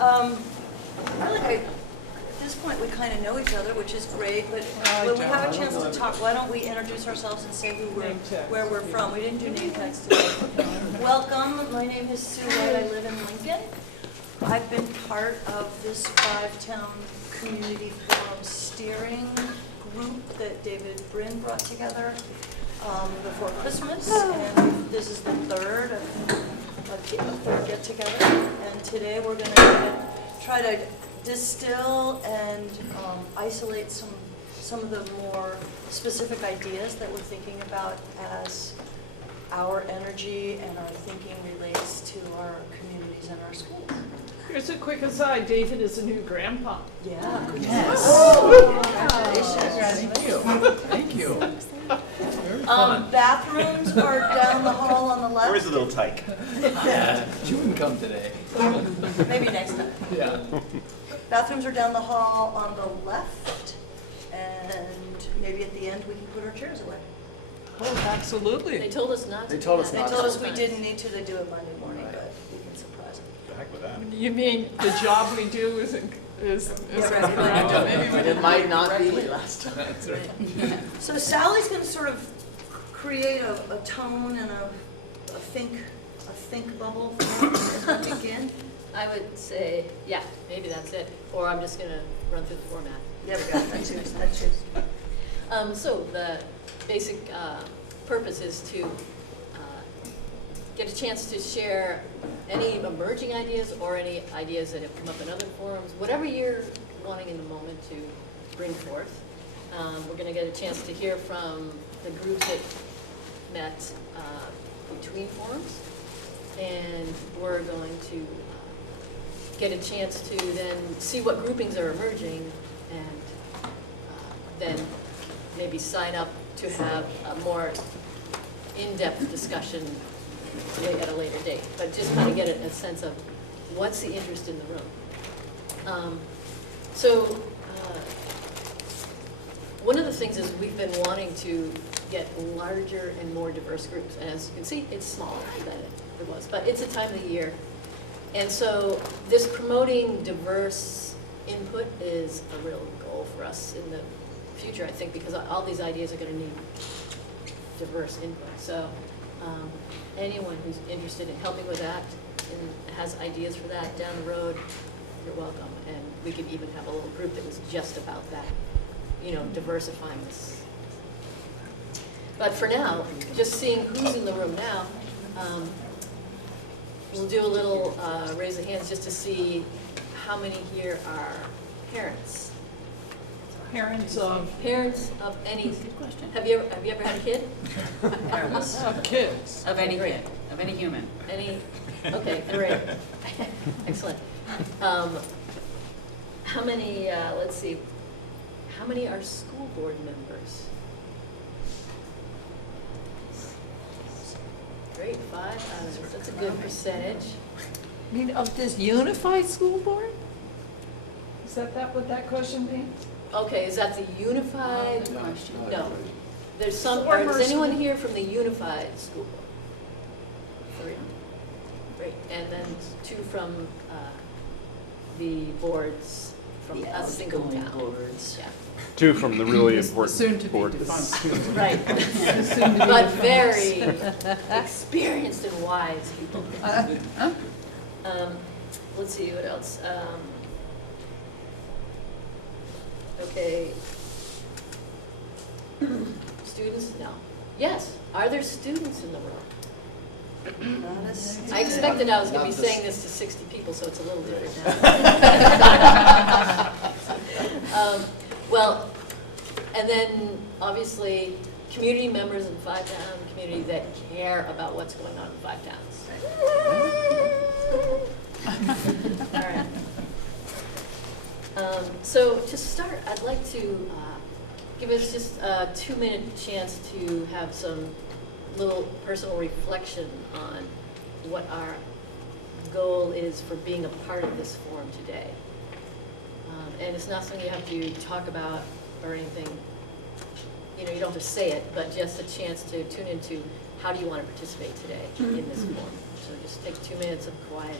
At this point, we kind of know each other, which is great, but when we have a chance to talk, why don't we introduce ourselves and say where we're from? We didn't do name tags today. Welcome, my name is Sue White, I live in Lincoln. I've been part of this 5-Town Community Forum steering group that David Brin brought together before Christmas, and this is the third get-together, and today we're going to try to distill and isolate some of the more specific ideas that we're thinking about as our energy and our thinking relates to our communities and our schools. Here's a quick aside, David is a new grandpa. Yeah. Yes. Oh, congratulations. Thank you. Thank you. Very fun. Bathrooms are down the hall on the left. Where's the little tyke? Yeah, she wouldn't come today. Maybe next time. Yeah. Bathrooms are down the hall on the left, and maybe at the end we can put our chairs away. Oh, absolutely. They told us not to. They told us They not told to. us we didn't need to do it Monday morning, but we can surprise them. Back with that. You mean the job we do is It might not be last time. That's right. So Sally's going to sort of create a tone and a think bubble for us as we begin. I would say, yeah, maybe that's it. Or I'm just going to run through the format. There we go. That's yours. So the basic purpose is to get a chance to share any emerging ideas or any ideas that have come up in other forums, whatever you're wanting in the moment to bring forth. We're going to get a chance to hear from the groups that met between forums, and we're going to get a chance to then see what groupings are emerging, and then maybe sign up to have a more in-depth discussion at a later date, but just kind of get a sense of what's the interest in the room. One of the things is we've been wanting to get larger and more diverse groups, and as you can see, it's smaller than it was, but it's a time of the year. And so this promoting diverse input is a real goal for us in the future, I think, because all these ideas are going to need diverse input. So anyone who's interested in helping with that and has ideas for that down the road, you're welcome. And we could even have a little group that was just about that, you know, diversifying this. But for now, just seeing who's in the room now, we'll do a little raise of hands just to see how many here are parents. Parents of any. Good question. Have you ever had a kid? Parents kids. of any Great. kid, of any human. Okay, great. Excellent. How many, let's see, how many are school board members? Great, 5. That's a good percentage. I mean, of this unified school board? Is that what that question means? Okay, is that the unified? Good question. No. There's some, or Former is anyone school- here from the unified school board? 3. Great, and then 2 from the boards from a single outgoing town. boards. Yeah. 2 from the really important soon-to-be board. defunct. Right. But very experienced and wise people. Let's see, what else? Okay. Students? No. Yes. Are there students in the room? I expected I was going to be saying this to 60 people, so it's a little different now. Well, and then obviously community members in 5-Town community that care about what's going on in 5 towns. All right. So to start, I'd like to give us just a 2-minute chance to have some little personal reflection on what our goal is for being a part of this forum today. And it's not something you have to talk about or anything. You know, you don't have to say it, but just a chance to tune into how do you want to participate today in this forum. So just take 2 minutes of quiet,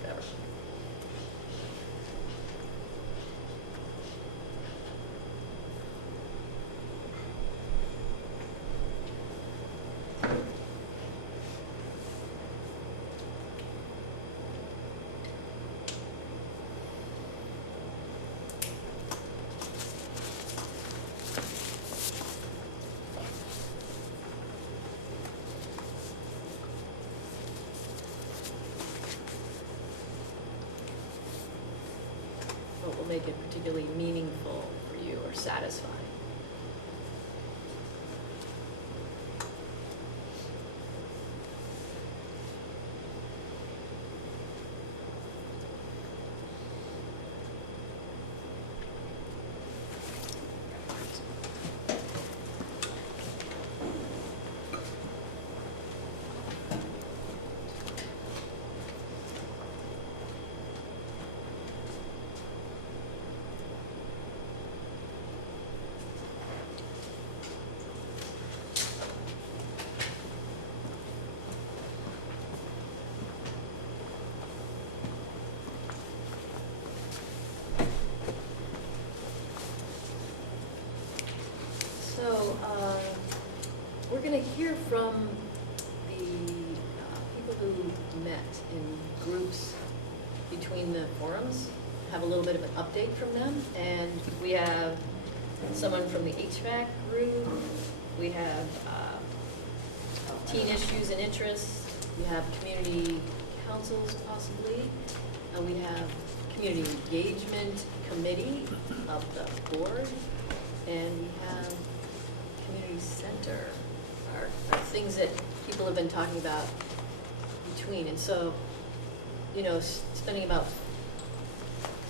whatever. will make it particularly meaningful for you or satisfying. So, we're going to hear from the people who met in groups between the forums, have a little bit of an update from them. And we have someone from the HVAC group, we have teen issues and interests, we have community councils possibly, and we have community engagement committee of the board, and we have community center are things that people have been talking about between. And so, you know, spending about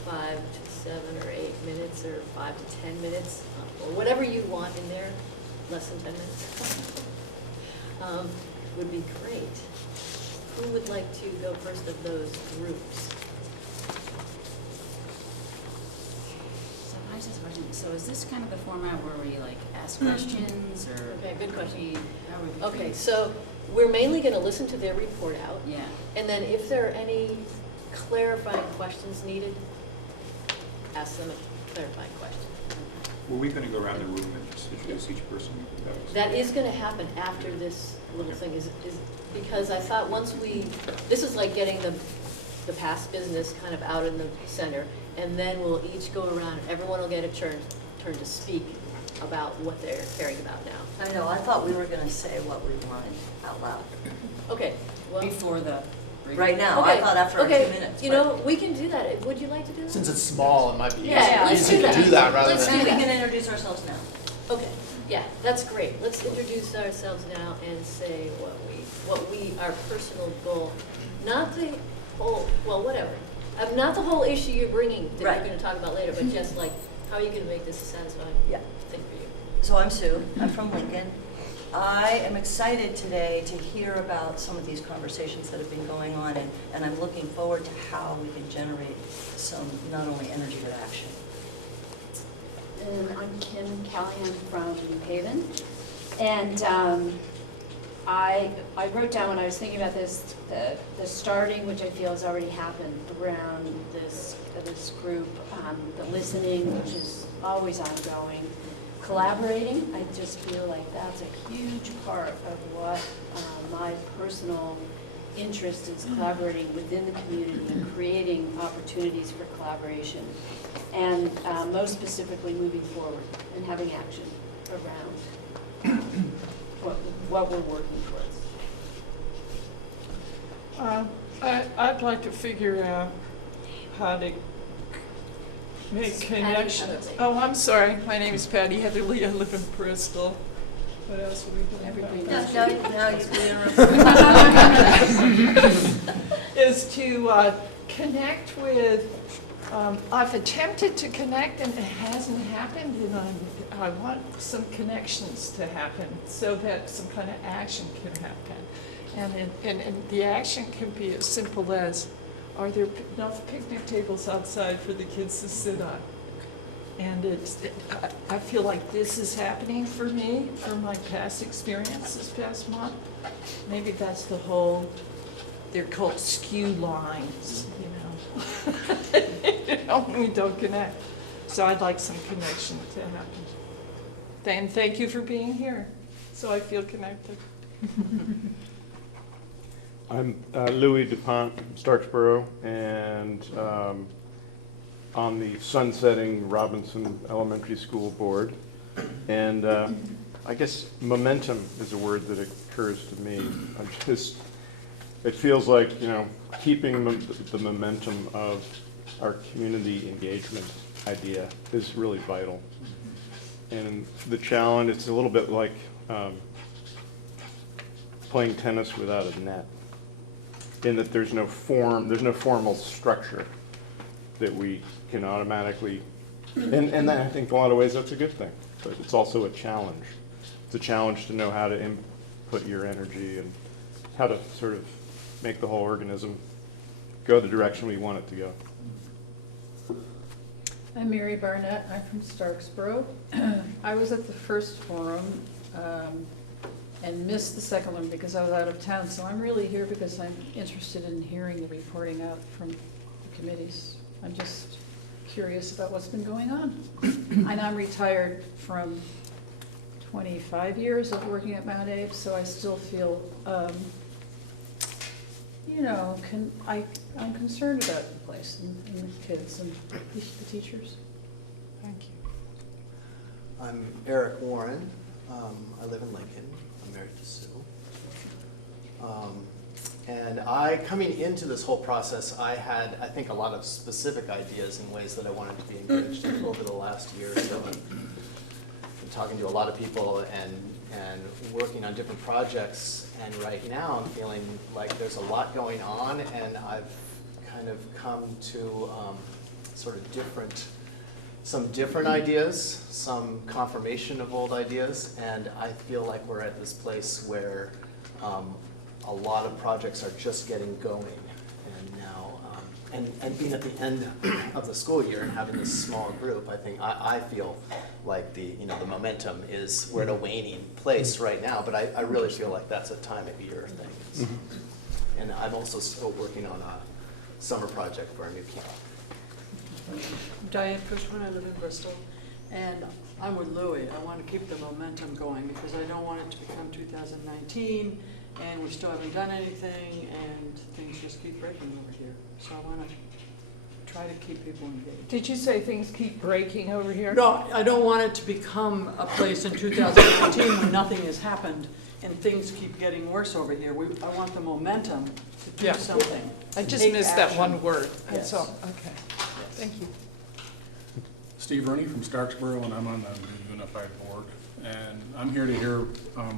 5 to 7 or 8 minutes or 5 to 10 minutes, or whatever you want in there, less than 10 minutes, would be great. Who would like to go first of those groups? So I just question, so is this kind of the format where we like ask questions or? Okay, good question. How would we? Okay, so we're mainly going to listen to their report out. Yeah. And then if there are any clarifying questions needed, ask them a clarifying question. Were we going to go around the room and just introduce each person? That is going to happen after this little thing is because I thought once this is like getting the past business kind of out in the center, and then we'll each go around, everyone will get a turn to speak about what they're caring about now. I know, I thought we were gonna say what we wanted out loud. Okay, well. Before the. Right now, I Okay, thought after a few okay, minutes. you but- know, we can do that. Would you like to do that? Since it's small, it might be Yeah, let's easy do to that. do that rather Let's than. do We that. can introduce ourselves now. Okay, yeah, that's great. Let's introduce ourselves now and say what we, our personal goal, not the whole, well, whatever. Not the whole issue you're bringing that Right. we're gonna talk about later, but just like, how are you gonna make this a satisfying Yeah. thing for you? So I'm Sue, I'm from Lincoln. I am excited today to hear about some of these conversations that have been going on, and I'm looking forward to how we can generate some, not only energy, but action. And I'm Kim Callahan from New Haven. And I wrote down when I was thinking about this, the starting, which I feel has already happened around this group, the listening, which is always ongoing, collaborating. I just feel like that's a huge part of what my personal interest is, collaborating within the community and creating opportunities for collaboration. And most specifically, moving forward and having action around what we're working towards. I'd like to figure out how to make Patty connections. Heatherly. Oh, I'm sorry. My name is Patty Heatherly. I live in Bristol. What else are we doing? Everybody about knows. Now you interrupt. is to connect with, I've attempted to connect and it hasn't happened, and I want some connections to happen so that some kind of action can happen. And the action can be as simple as, are there enough picnic tables outside for the kids to sit on? And I feel like this is happening for me, from my past experience this past month. Maybe that's the whole, they're called skew lines, you know. We don't connect. So I'd like some connection to happen. And thank you for being here, so I feel connected. I'm Louis DuPont from Starksboro, and on the sunsetting Robinson Elementary School Board. And I guess momentum is a word that occurs to me. It feels like, you know, keeping the momentum of our community engagement idea is really vital. And the challenge, it's a little bit like playing tennis without a net, in that there's no formal structure that we can automatically, and I think in a lot of ways that's a good thing, but it's also a challenge. It's a challenge to know how to input your energy and how to sort of make the whole organism go the direction we want it to go. I'm Mary Barnett, I'm from Starksboro. I was at the first forum and missed the second one because I was out of town, so I'm really here because I'm interested in hearing the reporting out from the committees. I'm just curious about what's been going on. And I'm retired from 25 years of working at Mount Abe, so I still feel, you know, I'm concerned about the place and the kids and the teachers. Thank you. I'm Eric Warren. I live in Lincoln. I'm married to Sue. And coming into this whole process, I had, I think, a lot of specific ideas and ways that I wanted to be engaged in over the last year or so. I've been talking to a lot of people and working on different projects. And right now, I'm feeling like there's a lot going on, and I've kind of come to sort of some different ideas, some confirmation of old ideas, and I feel like we're at this place where a lot of projects are just getting going, and now, and being at the end of the school year and having this small group, I think I feel like the momentum is, we're at a waning place right now, but I really feel like that's a time of year thing. And I'm also still working on a summer project for our new camp. Diane Cushman, I live in Bristol, and I'm with Louie. I want to keep the momentum going because I don't want it to become 2019 and we still haven't done anything and things just keep breaking over here. So I want to try to keep people engaged. Did you say things keep breaking over here? No, I don't want it to become a place in 2019 when nothing has happened and things keep getting worse over here. I want the momentum to do something. I just Take missed action. that one word. That's Yes. all. Okay. Thank you. Steve Rooney from Starksboro, and I'm on the new Unified Board. And I'm here to hear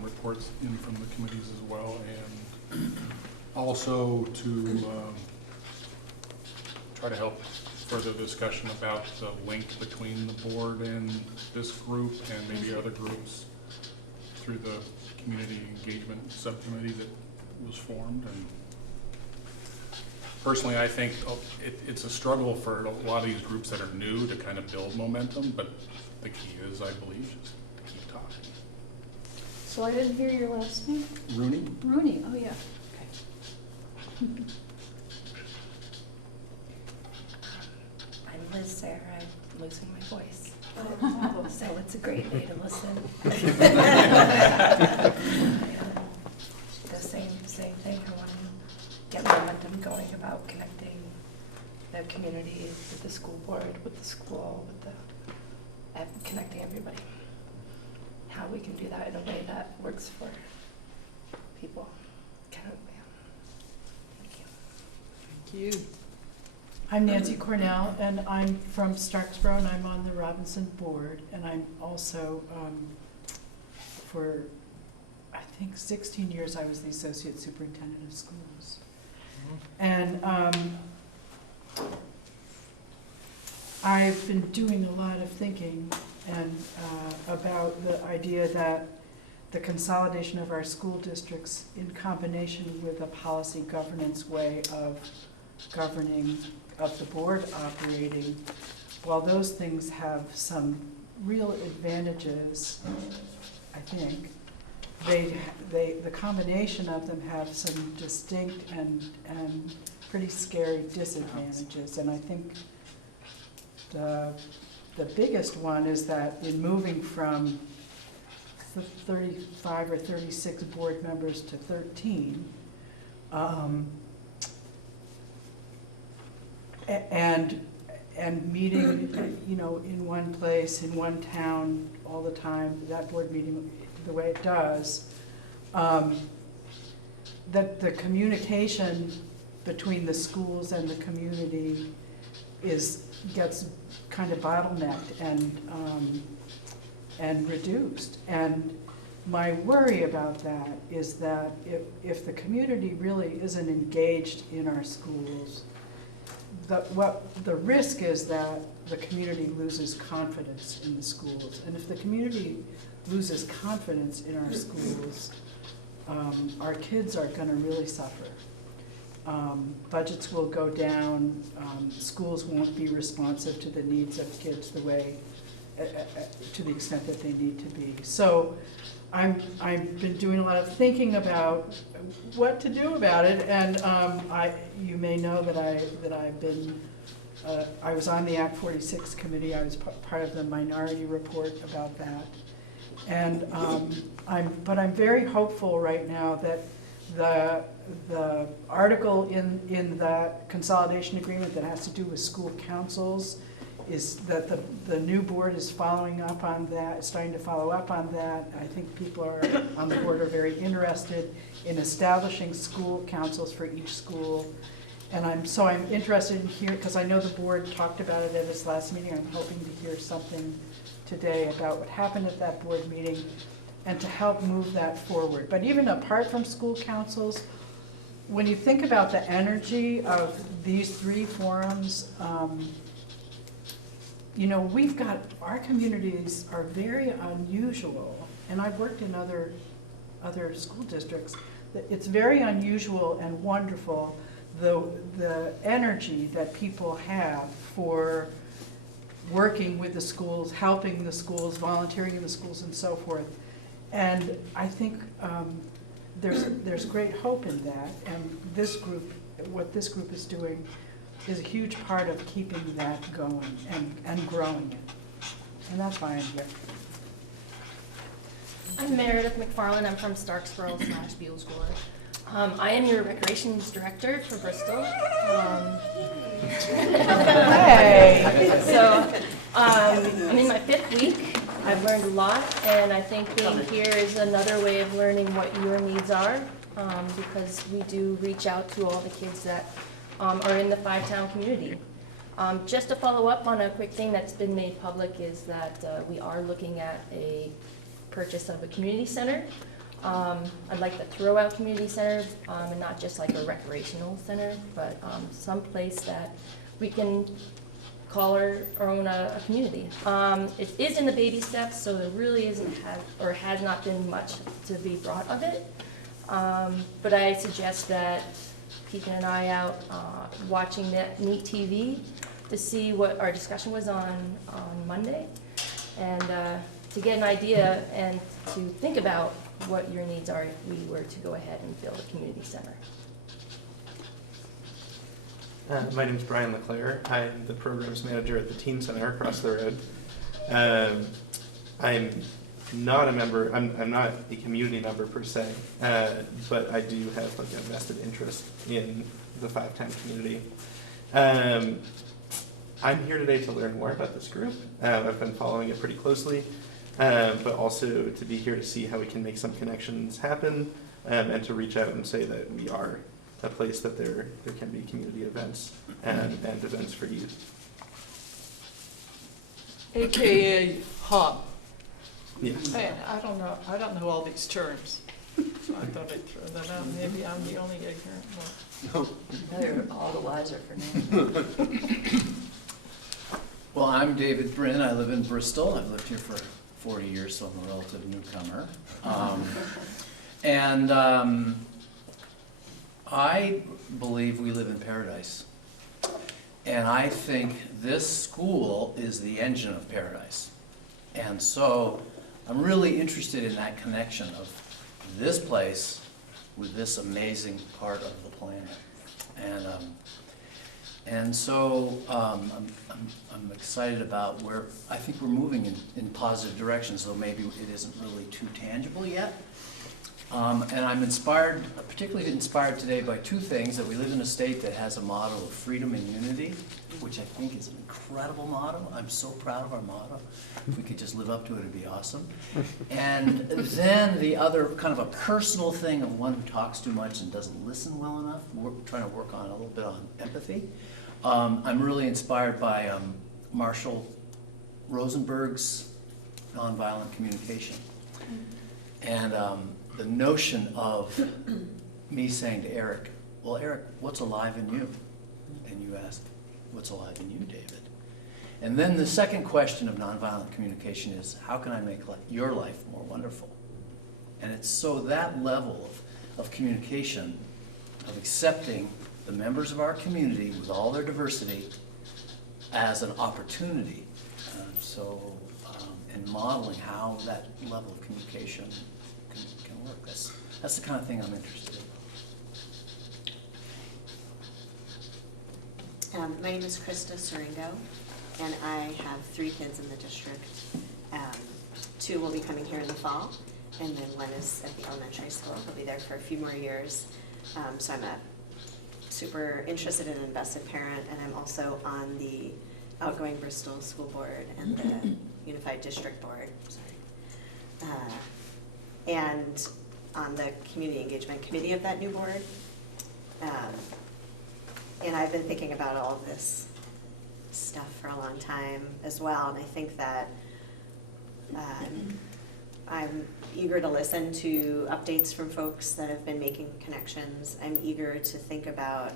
reports in from the committees as well, and also to try to help further discussion about the link between the board and this group and maybe other groups through the community engagement subcommittee that was formed. And personally, I think it's a struggle for a lot of these groups that are new to kind of build momentum, but the key is, I believe, just to keep talking. So I didn't hear your last name? Rooney? Rooney, oh yeah. Okay. I'm Liz Sarah. I'm losing my voice. So it's a great day to listen. The same thing. I want to get momentum going about connecting the community with the school board, with the school, connecting everybody. How we can do that in a way that works for people. Thank you. Thank you. I'm Nancy Cornell, and I'm from Starksboro, and I'm on the Robinson board, and I'm also, for I think 16 years, I was the associate superintendent of schools. And I've been doing a lot of thinking and about the idea that the consolidation of our school districts in combination with a policy governance way of governing, of the board operating, while those things have some real advantages, I think, the combination of them have some distinct and pretty scary disadvantages. And I think the biggest one is that in moving from 35 or 36 board members to 13, and meeting, in one place, in one town, all the time, that board meeting the way it does, that the communication between the schools and the community gets kind of bottlenecked and reduced. And my worry about that is that if the community really isn't engaged in our schools, the risk is that the community loses confidence in the schools. And if the community loses confidence in our schools, our kids are gonna really suffer. Budgets will go down, schools won't be responsive to the needs of kids the way, to the extent that they need to be. So I've been doing a lot of thinking about what to do about it, and you may know that I've been, I was on the Act 46 committee. I was part of the minority report about that. And but I'm very hopeful right now that the article in that consolidation agreement that has to do with school councils is that the new board is following up on that, starting to follow up on that. I think people on the board are very interested in establishing school councils for each school. And I'm interested in hearing, because I know the board talked about it at its last meeting. I'm hoping to hear something today about what happened at that board meeting and to help move that forward. But even apart from school councils, when you think about the energy of these 3 forums, you know, we've got, our communities are very unusual, and I've worked in other school districts. It's very unusual and wonderful, the energy that people have for working with the schools, helping the schools, volunteering in the schools, and so forth. And I think there's great hope in that, and this group, what this group is doing, is a huge part of keeping that going and growing it. And that's why I'm here. I'm Meredith McFarland. I'm from Starksboro/Bealsgore. I am your recreations director for Bristol. Hey! So I'm in my 5th week. I've learned a lot, and I think being here is another way of learning what your needs are, because we do reach out to all the kids that are in the 5-town community. Just to follow up on a quick thing that's been made public is that we are looking at a purchase of a community center. I'd like to throw out community center, and not just like a recreational center, but some place that we can call our own a community. It is in the baby steps, so there really isn't has not been much to be brought of it. But I suggest that keeping an eye out, watching that Neat TV to see what our discussion was on Monday, and to get an idea and to think about what your needs are if we were to go ahead and build a community center. My name is Brian LeClaire. I'm the programs manager at the Teen Center across the road. I'm not a member, I'm not a community member per se, but I do have like a vested interest in the 5-town community. I'm here today to learn more about this group. I've been following it pretty closely, but also to be here to see how we can make some connections happen, and to reach out and say that we are a place that there can be community events and events for youth. AKA hub. Yeah. I don't know all these terms. So I thought I'd throw that out. Maybe I'm the only ignorant one. Now you're all the wiser for now. Well, I'm David Bryn. I live in Bristol. I've lived here for 40 years, so I'm a relative newcomer. I believe we live in paradise. And I think this school is the engine of paradise. And so I'm really interested in that connection of this place with this amazing part of the planet. And so I'm excited about where I think we're moving in positive directions, though maybe it isn't really too tangible yet. And I'm inspired, particularly inspired today by 2 things: that we live in a state that has a motto of freedom and unity, which I think is an incredible motto. I'm so proud of our motto. If we could just live up to it, it'd be awesome. And then the other kind of a personal thing of one who talks too much and doesn't listen well enough. We're trying to work on a little bit on empathy. I'm really inspired by Marshall Rosenberg's nonviolent communication. And the notion of me saying to Eric, well, Eric, what's alive in you? And you ask, what's alive in you, David? And then the second question of nonviolent communication is, how can I make your life more wonderful? And it's so that level of communication, of accepting the members of our community with all their diversity as an opportunity. And modeling how that level of communication can work. That's the kind of thing I'm interested in. My name is Krista Seringo, and I have 3 kids in the district. 2 will be coming here in the fall, and then 1 is at the elementary school. He'll be there for a few more years. So I'm a super interested and invested parent, and I'm also on the outgoing Bristol School Board and the Unified District Board, and on the Community Engagement Committee of that new board. And I've been thinking about all of this stuff for a long time as well, and I think that I'm eager to listen to updates from folks that have been making connections. I'm eager to think about,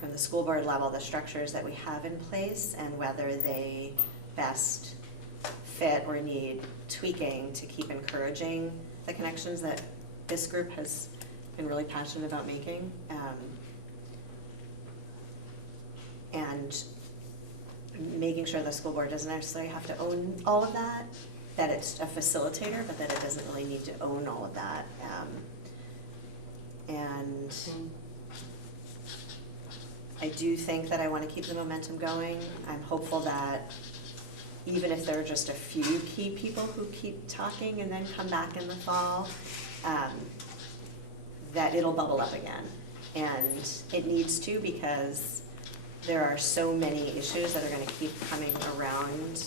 from the school board level, the structures that we have in place and whether they best fit or need tweaking to keep encouraging the connections that this group has been really passionate about making. And making sure the school board doesn't necessarily have to own all of that, that it's a facilitator, but that it doesn't really need to own all of that. And I do think that I want to keep the momentum going. I'm hopeful that even if there are just a few key people who keep talking and then come back in the fall, that it'll bubble up again. And it needs to, because there are so many issues that are going to keep coming around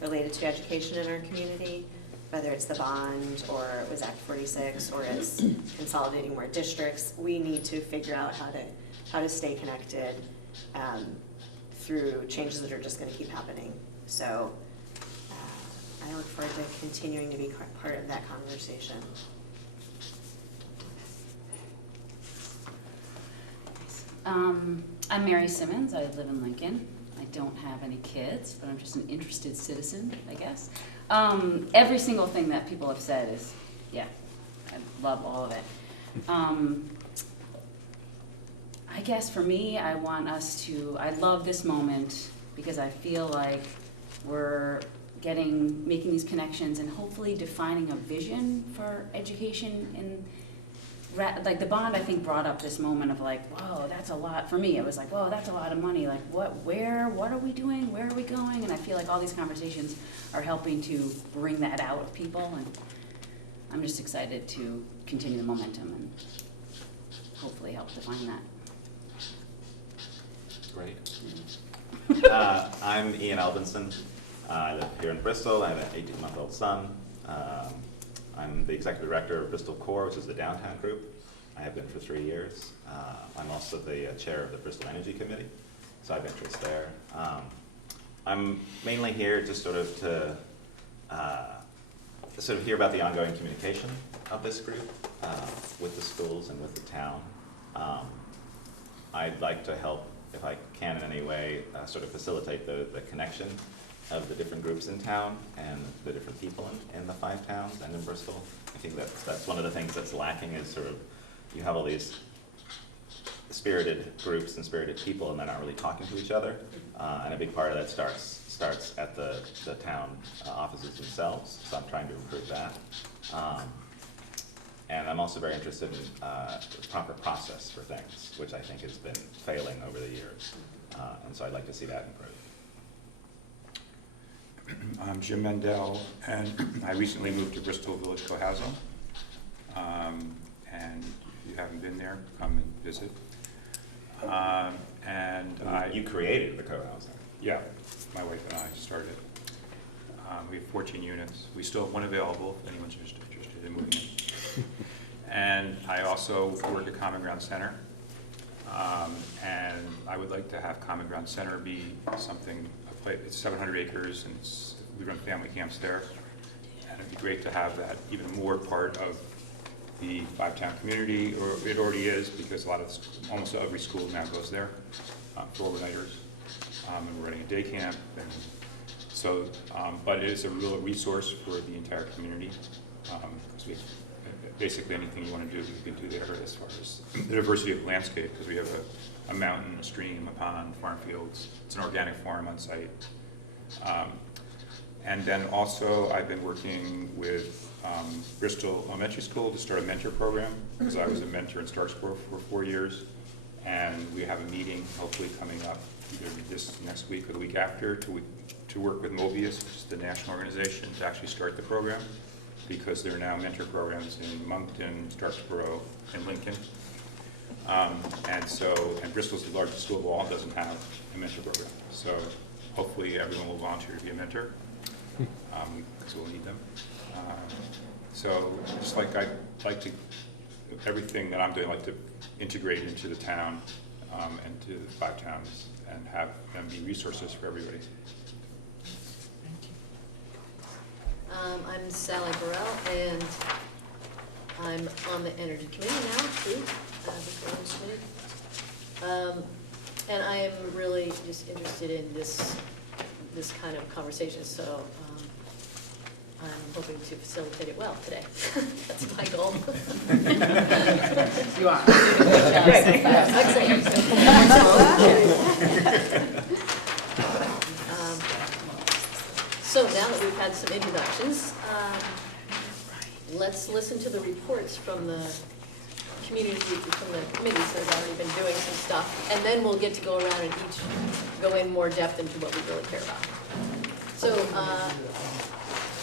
related to education in our community, whether it's the bond or it was Act 46 or it's consolidating more districts. We need to figure out how to stay connected through changes that are just going to keep happening. So I look forward to continuing to be part of that conversation. I'm Mary Simmons. I live in Lincoln. I don't have any kids, but I'm just an interested citizen, I guess. Every single thing that people have said is, yeah, I love all of it. I guess for me, I love this moment because I feel like we're making these connections and hopefully defining a vision for education in, like the bond, I think, brought up this moment of like, whoa, that's a lot. For me, it was like, whoa, that's a lot of money. Like, what are we doing? Where are we going? And I feel like all these conversations are helping to bring that out of people. And I'm just excited to continue the momentum and hopefully help define that. Great. I'm Ian Albinson. I live here in Bristol. I have an 18-month-old son. I'm the executive director of Bristol Core, which is the downtown group. I have been for 3 years. I'm also the chair of the Bristol Energy Committee, so I have interest there. I'm mainly here just sort of to hear about the ongoing communication of this group with the schools and with the town. I'd like to help, if I can in any way, sort of facilitate the connection of the different groups in town and the different people in the 5 towns and in Bristol. I think that's one of the things that's lacking is sort of, you have all these spirited groups and spirited people and they're not really talking to each other. And a big part of that starts at the town offices themselves, so I'm trying to improve that. And I'm also very interested in the proper process for things, which I think has been failing over the years. And so I'd like to see that improved. I'm Jim Mendel, and I recently moved to Bristol Village Co-Housing. And if you haven't been there, come and visit. You created the co-housing? Yeah, my wife and I started. We have 14 units. We still have one available if anyone's interested in moving in. And I also work at Common Ground Center, And I would like to have Common Ground Center be something, it's 700 acres, and we run family camps there. And it'd be great to have that even more part of the 5-town community, or it already is, because almost every school now goes there for overnighters. And we're running a day camp, and so, but it is a real resource for the entire community, because basically anything you want to do, you can do there as far as the diversity of landscape, because we have a mountain, a stream, a pond, farm fields. It's an organic farm on site. And then also I've been working with Bristol Elementary School to start a mentor program, because I was a mentor in Starksboro for 4 years. And we have a meeting hopefully coming up either this next week or the week after to work with Mobius, which is the national organization, to actually start the program, because there are now mentor programs in Moncton, Starksboro, and Lincoln. And Bristol's the largest school of all, doesn't have a mentor program. So hopefully everyone will volunteer to be a mentor, because we'll need them. So just like I'd like to, everything that I'm doing, I'd like to integrate into the town and to the 5 towns and have them be resources for everybody. I'm Sally Burrell, and I'm on the Energy Committee now, too, and I am really just interested in this kind of conversation, so I'm hoping to facilitate it well today. That's my goal. You are. So now that we've had some introductions, let's listen to the reports from the communities, from the committees that have already been doing some stuff, and then we'll get to go around and each go in more depth into what we really care about. So,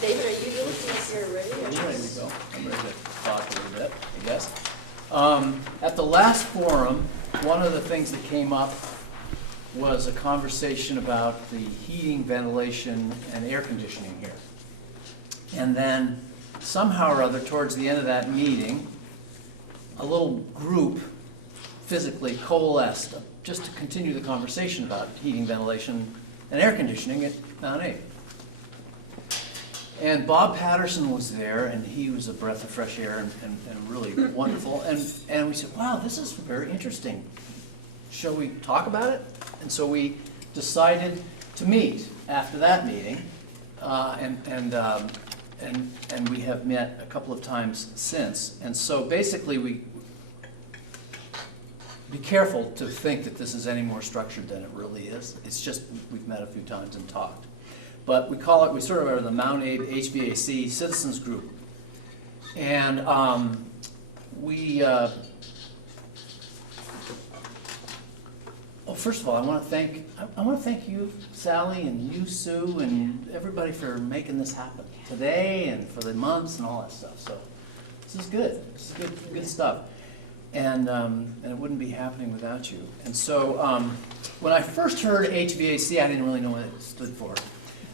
David, are you looking like you're ready? I'm ready to go. I'm ready to talk a little bit, I guess. At the last forum, one of the things that came up was a conversation about the heating, ventilation, and air conditioning here. And then somehow or other, towards the end of that meeting, a little group physically coalesced just to continue the conversation about heating, ventilation, and air conditioning at Mount Abe. And Bob Patterson was there, and he was a breath of fresh air and really wonderful. And we said, wow, this is very interesting. Shall we talk about it? And so we decided to meet after that meeting, and we have met a couple of times since. And so basically, we be careful to think that this is any more structured than it really is. It's just we've met a few times and talked. But we call it, we sort of are the Mount Abe HVAC Citizens Group. And well, first of all, I want to thank you, Sally, and you, Sue, and everybody for making this happen today and for the months and all that stuff. So this is good. This is good stuff. And it wouldn't be happening without you. And so when I first heard HVAC, I didn't really know what it stood for.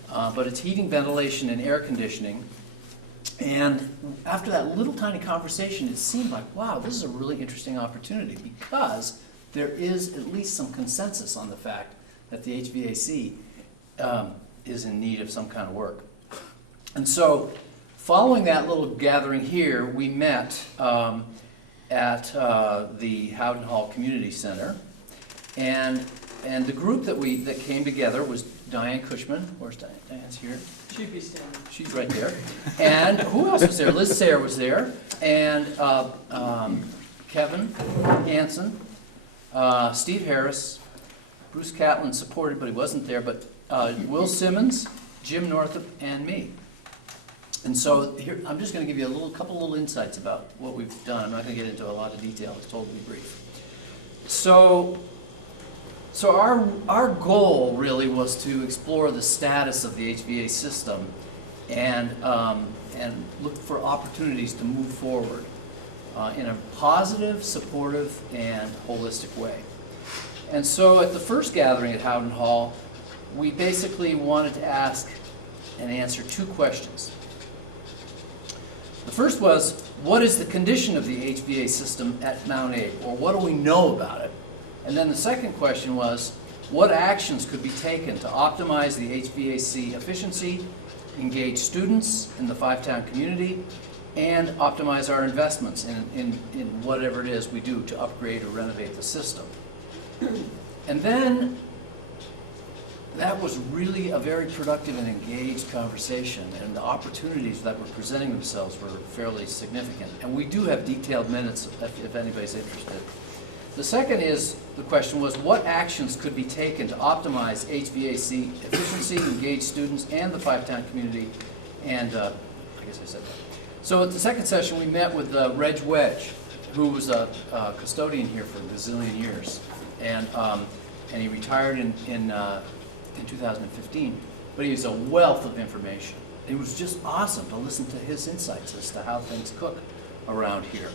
But it's heating, ventilation, and air conditioning. And after that little tiny conversation, it seemed like, wow, this is a really interesting opportunity, because there is at least some consensus on the fact that the HVAC is in need of some kind of work. And so following that little gathering here, we met at the Howden Hall Community Center. And the group that came together was Diane Cushman. Where's Diane? Diane's here. She'd be standing. She's right there. And who else was there? Liz Sayre was there. And Kevin Hansen, Steve Harris, Bruce Catlin supported, but he wasn't there, but Will Simmons, Jim Northup, and me. And so here, I'm just going to give you a couple little insights about what we've done. I'm not going to get into a lot of detail. It's totally brief. So our goal really was to explore the status of the HVAC system and look for opportunities to move forward in a positive, supportive, and holistic way. And so at the first gathering at Howden Hall, we basically wanted to ask and answer two questions. The first was, what is the condition of the HVAC system at Mount Abe, or what do we know about it? And then the second question was, what actions could be taken to optimize the HVAC efficiency, engage students in the 5-town community, and optimize our investments in whatever it is we do to upgrade or renovate the system. And then that was really a very productive and engaged conversation, and the opportunities that were presenting themselves were fairly significant. And we do have detailed minutes if anybody's interested. The second the question was, what actions could be taken to optimize HVAC efficiency, engage students and the 5-town community, and I guess I said that. So at the second session, we met with Reg Wedge, who was a custodian here for a gazillion years, and he retired in 2015. But he was a wealth of information. It was just awesome to listen to his insights as to how things cook around here.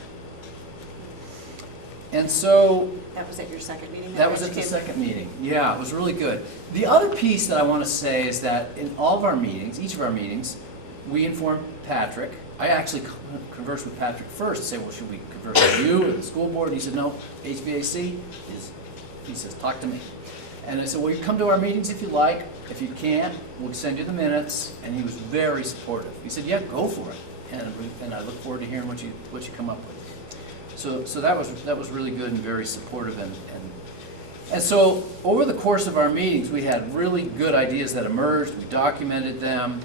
And so that was at your second meeting? That was at the second meeting. Yeah, it was really good. The other piece that I want to say is that in all of our meetings, each of our meetings, we inform Patrick. I actually conversed with Patrick first to say, well, should we converse with you or the school board? And he said, no, HVAC he says, talk to me. And I said, well, you come to our meetings if you like. If you can't, we'll send you the minutes. And he was very supportive. He said, yeah, go for it. And I look forward to hearing what you come up with. So that was really good and very supportive. And so over the course of our meetings, we had really good ideas that emerged. We documented them.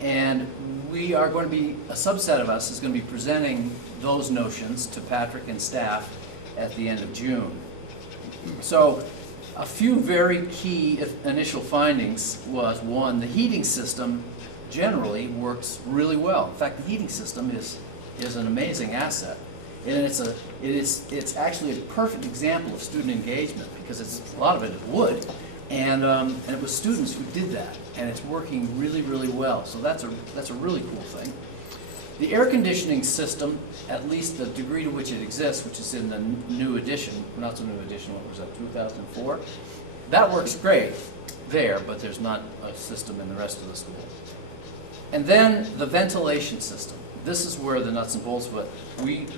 And we are going to be, a subset of us is going to be presenting those notions to Patrick and staff at the end of June. So a few very key initial findings was, one, the heating system generally works really well. In fact, the heating system is an amazing asset. And it's actually a perfect example of student engagement, because a lot of it is wood. And it was students who did that, and it's working really, really well. So that's a really cool thing. The air conditioning system, at least the degree to which it exists, which is in the new edition, not so new edition, what was that, 2004? That works great there, but there's not a system in the rest of the school. And then the ventilation system. This is where the nuts and bolts of it.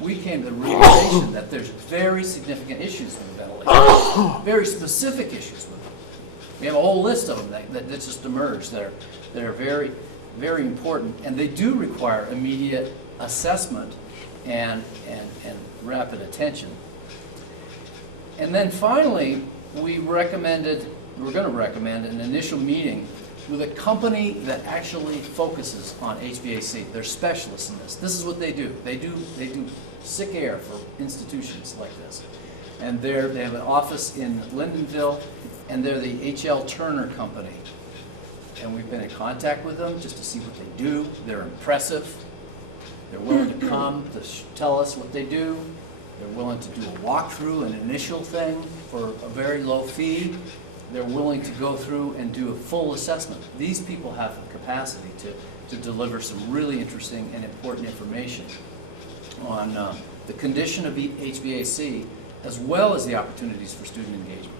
We came to the realization that there's very significant issues with the ventilation, very specific issues with it. We have a whole list of them that just emerged that are very, very important, and they do require immediate assessment and rapid attention. And then finally, we're going to recommend an initial meeting with a company that actually focuses on HVAC. They're specialists in this. This is what they do. They do sick air for institutions like this. And they have an office in Lindenville, and they're the H.L. Turner Company. And we've been in contact with them just to see what they do. They're impressive. They're willing to come to tell us what they do. They're willing to do a walkthrough, an initial thing for a very low fee. They're willing to go through and do a full assessment. These people have the capacity to deliver some really interesting and important information on the condition of HVAC, as well as the opportunities for student engagement.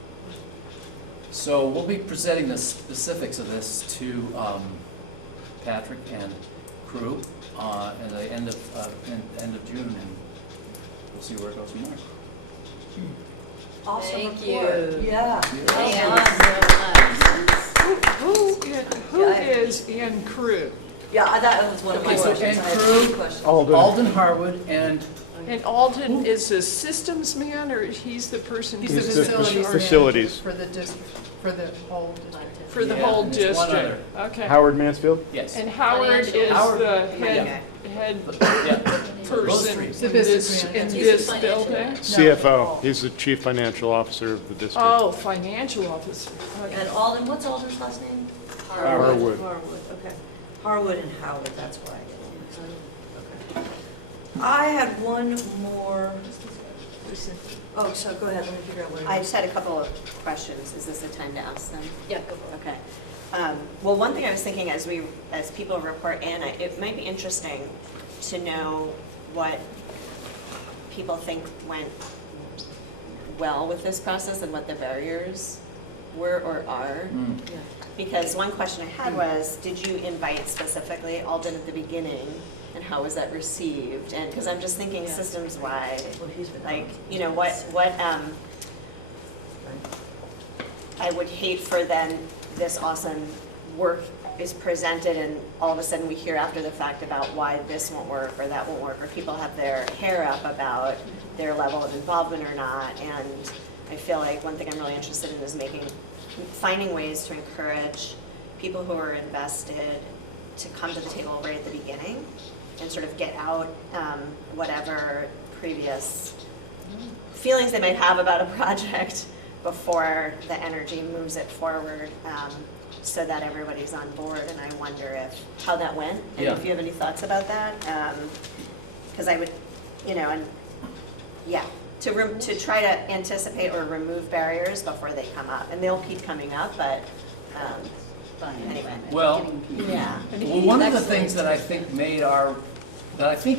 So we'll be presenting the specifics of this to Patrick and crew at the end of June, and we'll see where it goes from there. Awesome Thank report. you. Yeah. Who is in crew? Yeah, that was one of my Okay, so questions. and I had crew, two questions. Alden Harwood, and Alden is a systems man, or he's the person He's who's the in charge? facilities. For the district, for the whole district. For the Yeah, whole and there's one district? Okay. Howard Mansfield? yes. And Howard Financial. is Howard- the head Yeah. Those person three. The in business this, manager. in He's this the financial building? guy. CFO. He's the chief financial officer of the district. Oh, financial officer. Okay. And Alden, what's Alden's last name? Harwood. Harwood, okay. Harwood and Howard, that's why I get it. Okay. I had one more. Oh, so go ahead, let me figure out what it is. I just had a couple of questions. Is this a time to ask them? Yeah, go for it. Okay. Well, one thing I was thinking as people report in, it might be interesting to know what people think went well with this process and what the barriers were or are. Yeah. Because one question I had was, did you invite specifically Alden at the beginning, and how was that received? And because I'm just thinking Yeah. systems-wide, Well, he's been like, on. you know, I would hate for then this awesome work is presented and all of a sudden we hear after the fact about why this won't work or that won't work, or people have their hair up about their level of involvement or not. And I feel like one thing I'm really interested in is finding ways to encourage people who are invested to come to the table right at the beginning and sort of get out whatever previous feelings they might have about a project before the energy moves it forward, so that everybody's on board. And I wonder how that went, and if you have any thoughts about that, because I would, and yeah, to try to anticipate or remove barriers before they come up, and they'll keep coming up, but anyway. Well, Yeah. well, one of the things that I think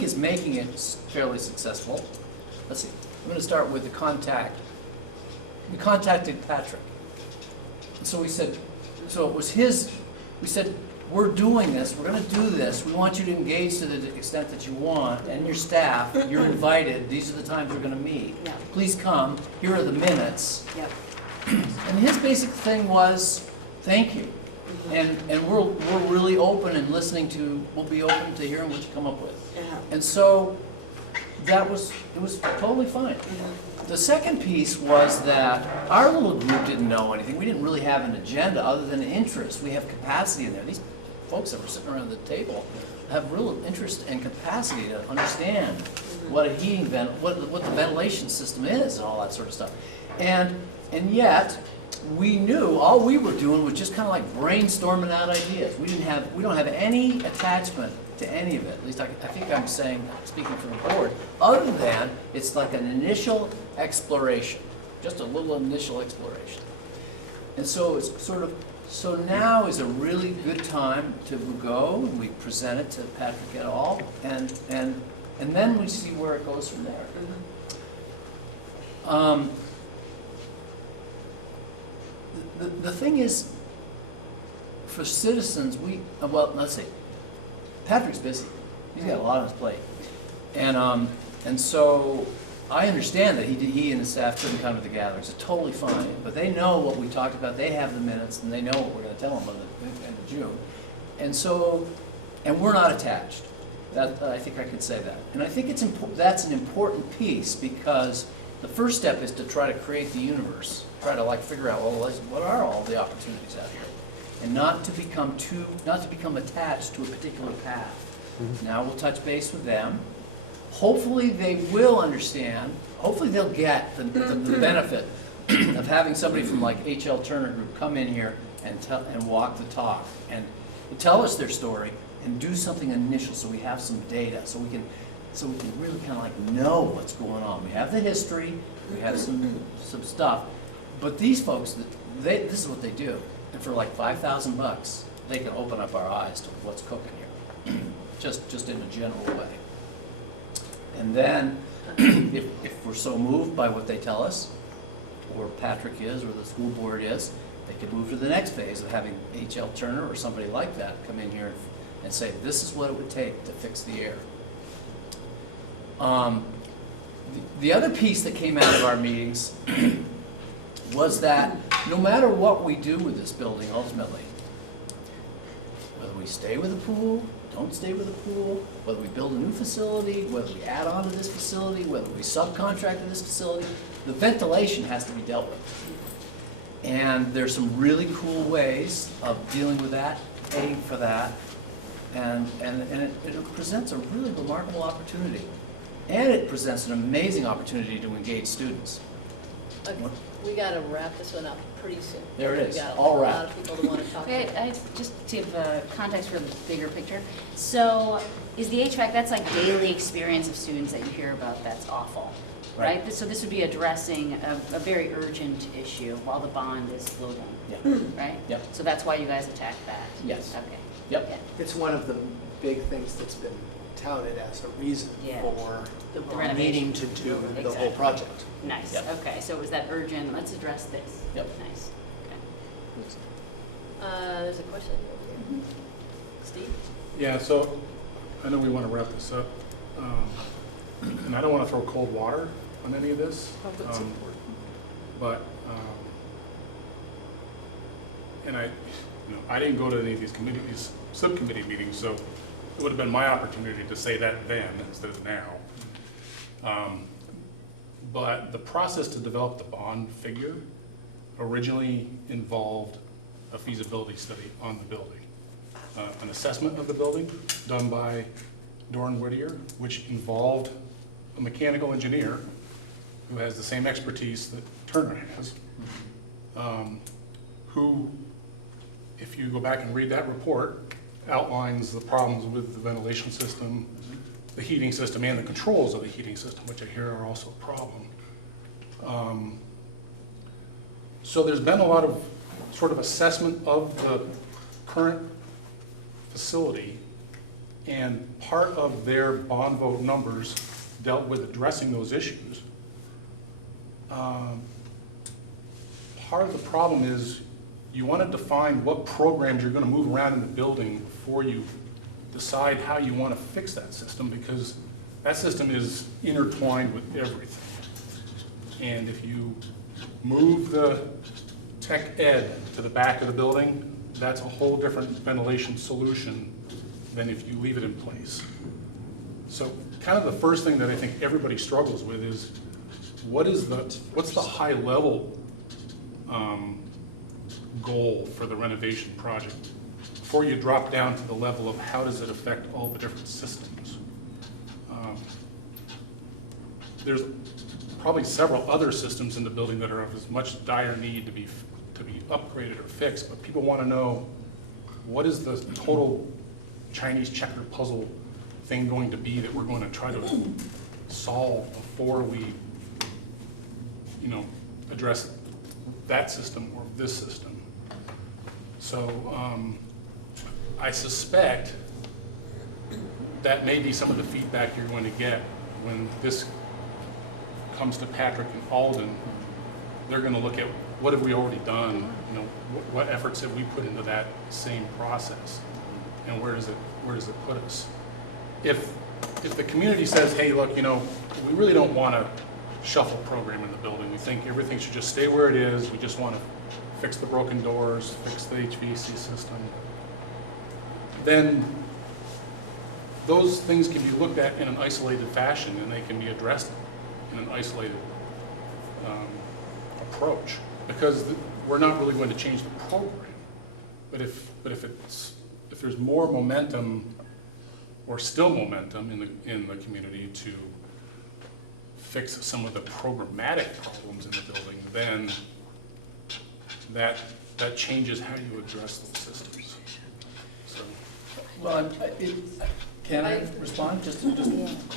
is making it fairly successful, let's see, I'm going to start with the contact. We contacted Patrick. So we said, we said, we're doing this, we're going to do this, we want you to engage to the extent that you want, and your staff, you're invited, these are the times we're going to meet. Yeah. Please come, here are the minutes. Yep. And his basic thing was, thank you. And we're really open and we'll be open to hearing what you come up with. And so it was totally fine. The second piece was that our little group didn't know anything. We didn't really have an agenda other than interest. We have capacity in there. These folks that were sitting around the table have real interest and capacity to understand what a heating what the ventilation system is and all that sort of stuff. And yet we knew all we were doing was just kind of like brainstorming out ideas. We don't have any attachment to any of it. At least I think I'm speaking for the board, other than it's like an initial exploration, just a little initial exploration. And so it's so now is a really good time to go, and we present it to Patrick et al., and then we see where it goes from there. The thing is, for citizens, let's see, Patrick's busy. He's got a lot on his plate. And so I understand that he and the staff couldn't come to the gatherings. It's totally fine. But they know what we talked about. They have the minutes, and they know what we're going to tell them by the end of June. And we're not attached. I think I could say that. And I think that's an important piece, because the first step is to try to create the universe. Try to figure out, what are all the opportunities out here? And not to become attached to a particular path. Now we'll touch base with them. Hopefully they will understand. Hopefully they'll get the benefit of having somebody from H.L. Turner Group come in here and walk the talk and tell us their story and do something initial, so we have some data, so we can really kind of know what's going on. We have the history, we have some stuff, but these folks, this is what they do. And for $5,000, they can open up our eyes to what's cooking here, just in a general way. And then, if we're so moved by what they tell us, or Patrick is, or the school board is, they could move to the next phase of having H.L. Turner or somebody like that come in here and say, this is what it would take to fix the air. The other piece that came out of our meetings was that no matter what we do with this building ultimately, whether we stay with the pool, don't stay with the pool, whether we build a new facility, whether we add on to this facility, whether we subcontract to this facility, the ventilation has to be dealt with. And there's some really cool ways of dealing with that, paying for that, and it presents a really remarkable opportunity. And it presents an amazing opportunity to engage students. Okay, we got to wrap this one up pretty soon. There it is, We got all a wrapped. lot of people that want to talk. Okay, just to give context for the bigger picture. So is the HVAC, that's daily experience of students that you hear about, that's awful, right? So this would be addressing a very urgent issue while the bond is floating, right? Yep. So that's why you guys attack that? Yes. Okay. Yep. Yeah. It's one of the big things that's been touted as a reason for The renovation. needing to do the Exactly. whole project. Nice, Yep. okay, so it was that urgent, let's address this. Yep. Nice, okay. There's a question over here. Steve? Yeah, so I know we want to wrap this up, and I don't want to throw cold water on any of this, but and I didn't go to any of these committees, subcommittee meetings, so it would have been my opportunity to say that then instead of now. But the process to develop the bond figure originally involved a feasibility study on the building. An assessment of the building done by Dorn Whittier, which involved a mechanical engineer who has the same expertise that Turner has, who, if you go back and read that report, outlines the problems with the ventilation system, the heating system, and the controls of the heating system, which I hear are also a problem. So there's been a lot of sort of assessment of the current facility, and part of their bond vote numbers dealt with addressing those issues. Part of the problem is you want to define what programs you're going to move around in the building before you decide how you want to fix that system, because that system is intertwined with everything. And if you move the tech ed to the back of the building, that's a whole different ventilation solution than if you leave it in place. So kind of the first thing that I think everybody struggles with is what's the high level goal for the renovation project before you drop down to the level of how does it affect all the different systems. There's probably several other systems in the building that are of as much dire need to be upgraded or fixed, but people want to know what is the total Chinese checker puzzle thing going to be that we're going to try to solve before we, address that system or this system. So I suspect that may be some of the feedback you're going to get when this comes to Patrick and Alden. They're going to look at what have we already done, what efforts have we put into that same process, and where does it put us? If the community says, hey, look, we really don't want to shuffle program in the building. We think everything should just stay where it is. We just want to fix the broken doors, fix the HVAC system. Then those things can be looked at in an isolated fashion, and they can be addressed in an isolated approach, because we're not really going to change the program. But if there's more momentum, or still momentum in the community to fix some of the programmatic problems in the building, then that changes how you address those systems. So. Well, can I respond just quick?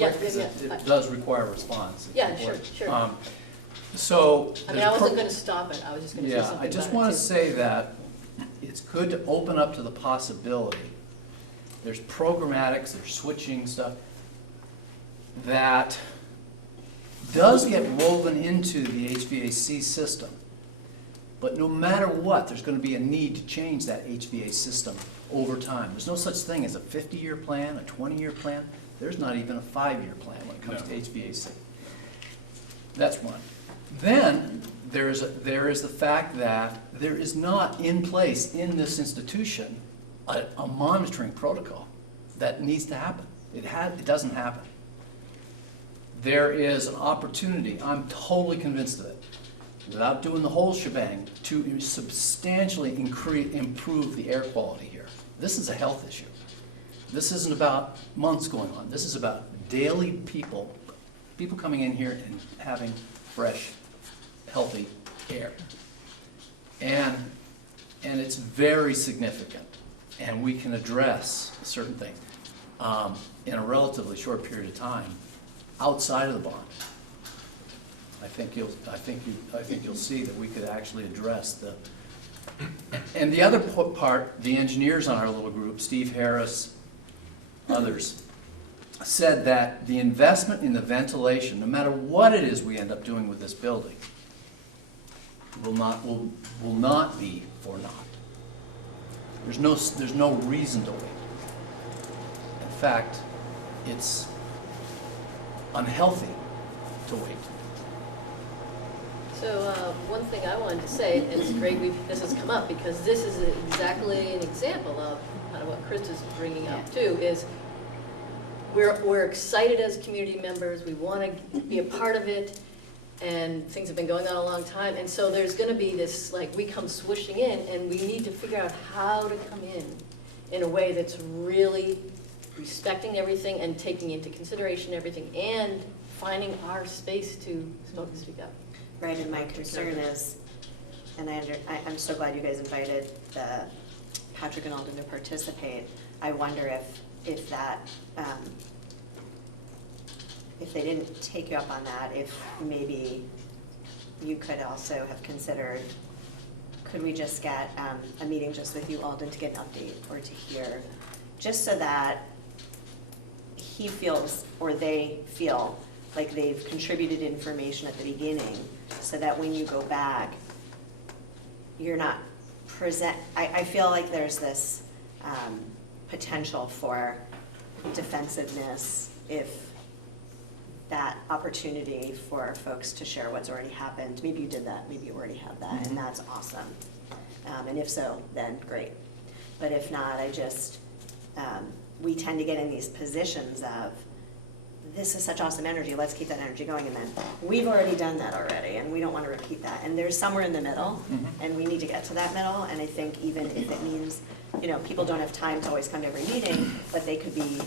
Yes, It does require a response. Yeah, sure. So. I wasn't going to stop it. I was just going to say something I just about it, want too. to say that it's good to open up to the possibility. There's programmatics, there's switching stuff that does get woven into the HVAC system. But no matter what, there's going to be a need to change that HVAC system over time. There's no such thing as a 50-year plan, a 20-year plan. There's not even a 5-year plan when it comes to HVAC. That's one. Then there is the fact that there is not in place in this institution a monitoring protocol that needs to happen. It doesn't happen. There is an opportunity, I'm totally convinced of it, without doing the whole shebang, to substantially improve the air quality here. This is a health issue. This isn't about months going on. This is about daily people coming in here and having fresh, healthy air. And it's very significant. And we can address certain things in a relatively short period of time outside of the bond. I think you'll see that we could actually address the. And the other part, the engineers on our little group, Steve Harris, others, said that the investment in the ventilation, no matter what it is we end up doing with this building, will not be for naught. There's no reason to wait. In fact, it's unhealthy to wait. So one thing I wanted to say, and it's great this has come up, because this is exactly an example of kind of what Chris is bringing up too, is we're excited as community members, we want to be a part of it, and things have been going on a long time, and so there's going to be this, like, we come swooshing in, and we need to figure out how to come in a way that's really respecting everything and taking into consideration everything, and finding our space to speak up. Right, and my concern is, and I'm so glad you guys invited Patrick and Alden to participate. I wonder if that, if they didn't take you up on that, if maybe you could also have considered, could we just get a meeting just with you, Alden, to get an update or to hear, just so that he feels, or they feel, like they've contributed information at the beginning, so that when you go back, you're not I feel like there's this potential for defensiveness if that opportunity for folks to share what's already happened, maybe you did that, maybe you already have that, and that's awesome. And if so, then great. But if not, we tend to get in these positions of, this is such awesome energy, let's keep that energy going, and then we've already done that already, and we don't want to repeat that. And there's somewhere in the middle, and we need to get to that middle, and I think even if it means, people don't have time to always come to every meeting, but they could be,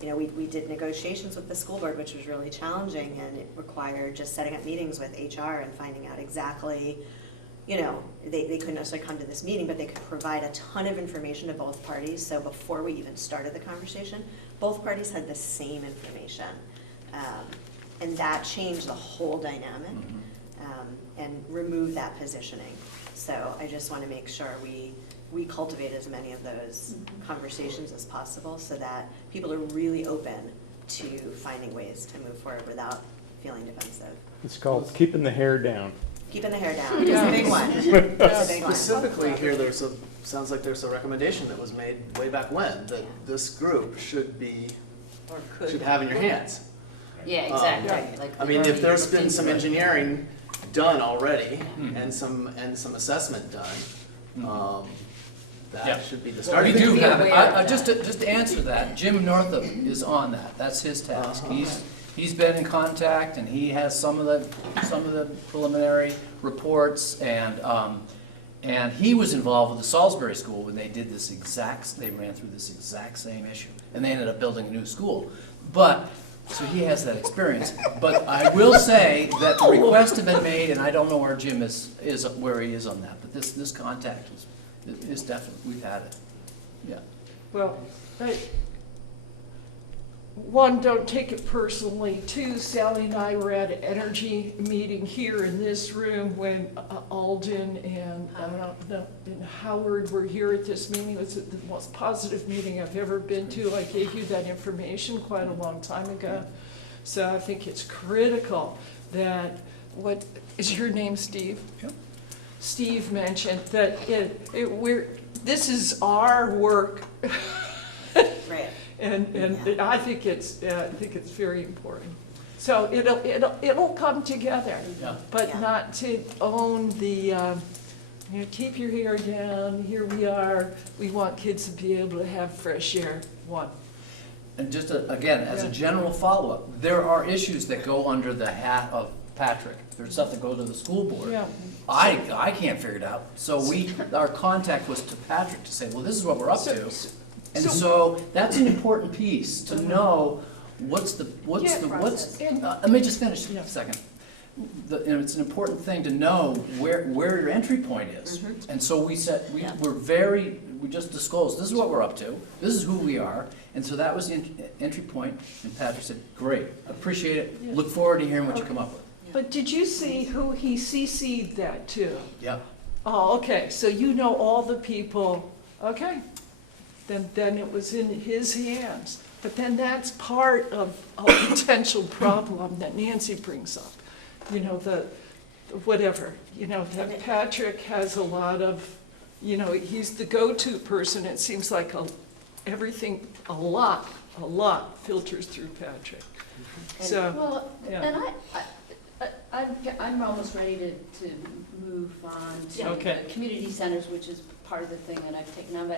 we did negotiations with the school board, which was really challenging, and it required just setting up meetings with HR and finding out exactly, they couldn't necessarily come to this meeting, but they could provide a ton of information to both parties. So before we even started the conversation, both parties had the same information. And that changed the whole dynamic and removed that positioning. So I just want to make sure we cultivate as many of those conversations as possible, so that people are really open to finding ways to move forward without feeling defensive. It's called keeping the hair down. Keeping the hair down is a big one. It's a big one. Specifically here, sounds like there's a recommendation that was made way back when, that this group should have in your hands. Yeah, exactly. Like, I mean, if there's been some engineering done already and some assessment done, that should be the starting We do point. have, just to answer that, Jim Northup is on that. That's his task. He's been in contact, and he has some of the preliminary reports, and he was involved with the Salisbury School when they did they ran through this exact same issue, and they ended up building a new school. So he has that experience. But I will say that the request had been made, and I don't know where Jim is where he is on that, but this contact is definitely, we've had it. Yeah. Well, one, don't take it personally. Two, Sally and I were at an energy meeting here in this room when Alden and Howard were here at this meeting. It was the most positive meeting I've ever been to. I gave you that information quite a long time ago. So I think it's critical that, what is your name, Steve? Yep. Steve mentioned that this is our work. Right. And I think it's very important. So it'll come together, but not to own the, keep your hair down, here we are, we want kids to be able to have fresh air, one. And just again, as a general follow-up, there are issues that go under the hat of Patrick. There's stuff that goes to the school board. Yeah. I can't figure it out. So our contact was to Patrick to say, well, this is what we're up to. And so that's an important piece to know let me just finish a second. It's an important thing to know where your entry point is. And so we just disclosed, this is what we're up to, this is who we are, and so that was the entry point, and Patrick said, great, appreciate it, look forward to hearing what you come up with. But did you see who he CC'd that to? Yeah. Oh, okay, so you know all the people, okay. Then it was in his hands. But then that's part of a potential problem that Nancy brings up. That Patrick has a lot of, he's the go-to person. It seems like a lot filters through Patrick. So, Well, yeah. and I'm almost ready to move on to Okay. the community centers, which is part of the thing that I've taken on.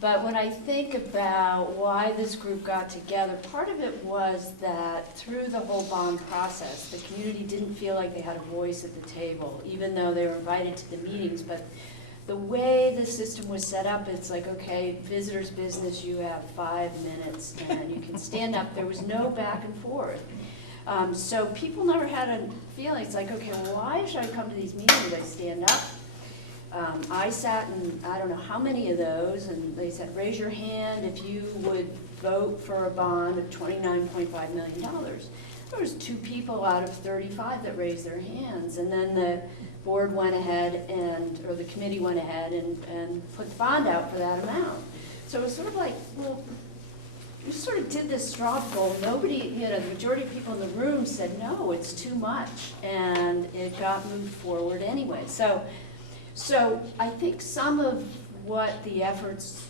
But when I think about why this group got together, part of it was that through the whole bond process, the community didn't feel like they had a voice at the table, even though they were invited to the meetings. But the way the system was set up, it's like, okay, visitors business, you have 5 minutes and you can stand up. There was no back and forth. So people never had a feeling, it's like, okay, well, why should I come to these meetings? I stand up. I sat in, I don't know how many of those, and they said, raise your hand if you would vote for a bond of $29.5 million. There was 2 people out of 35 that raised their hands, and then the board went ahead or the committee went ahead and put the bond out for that amount. So it was sort of like, well, we sort of did this straw poll. Nobody, the majority of people in the room said, no, it's too much, and it got moved forward anyway. So I think some of what the efforts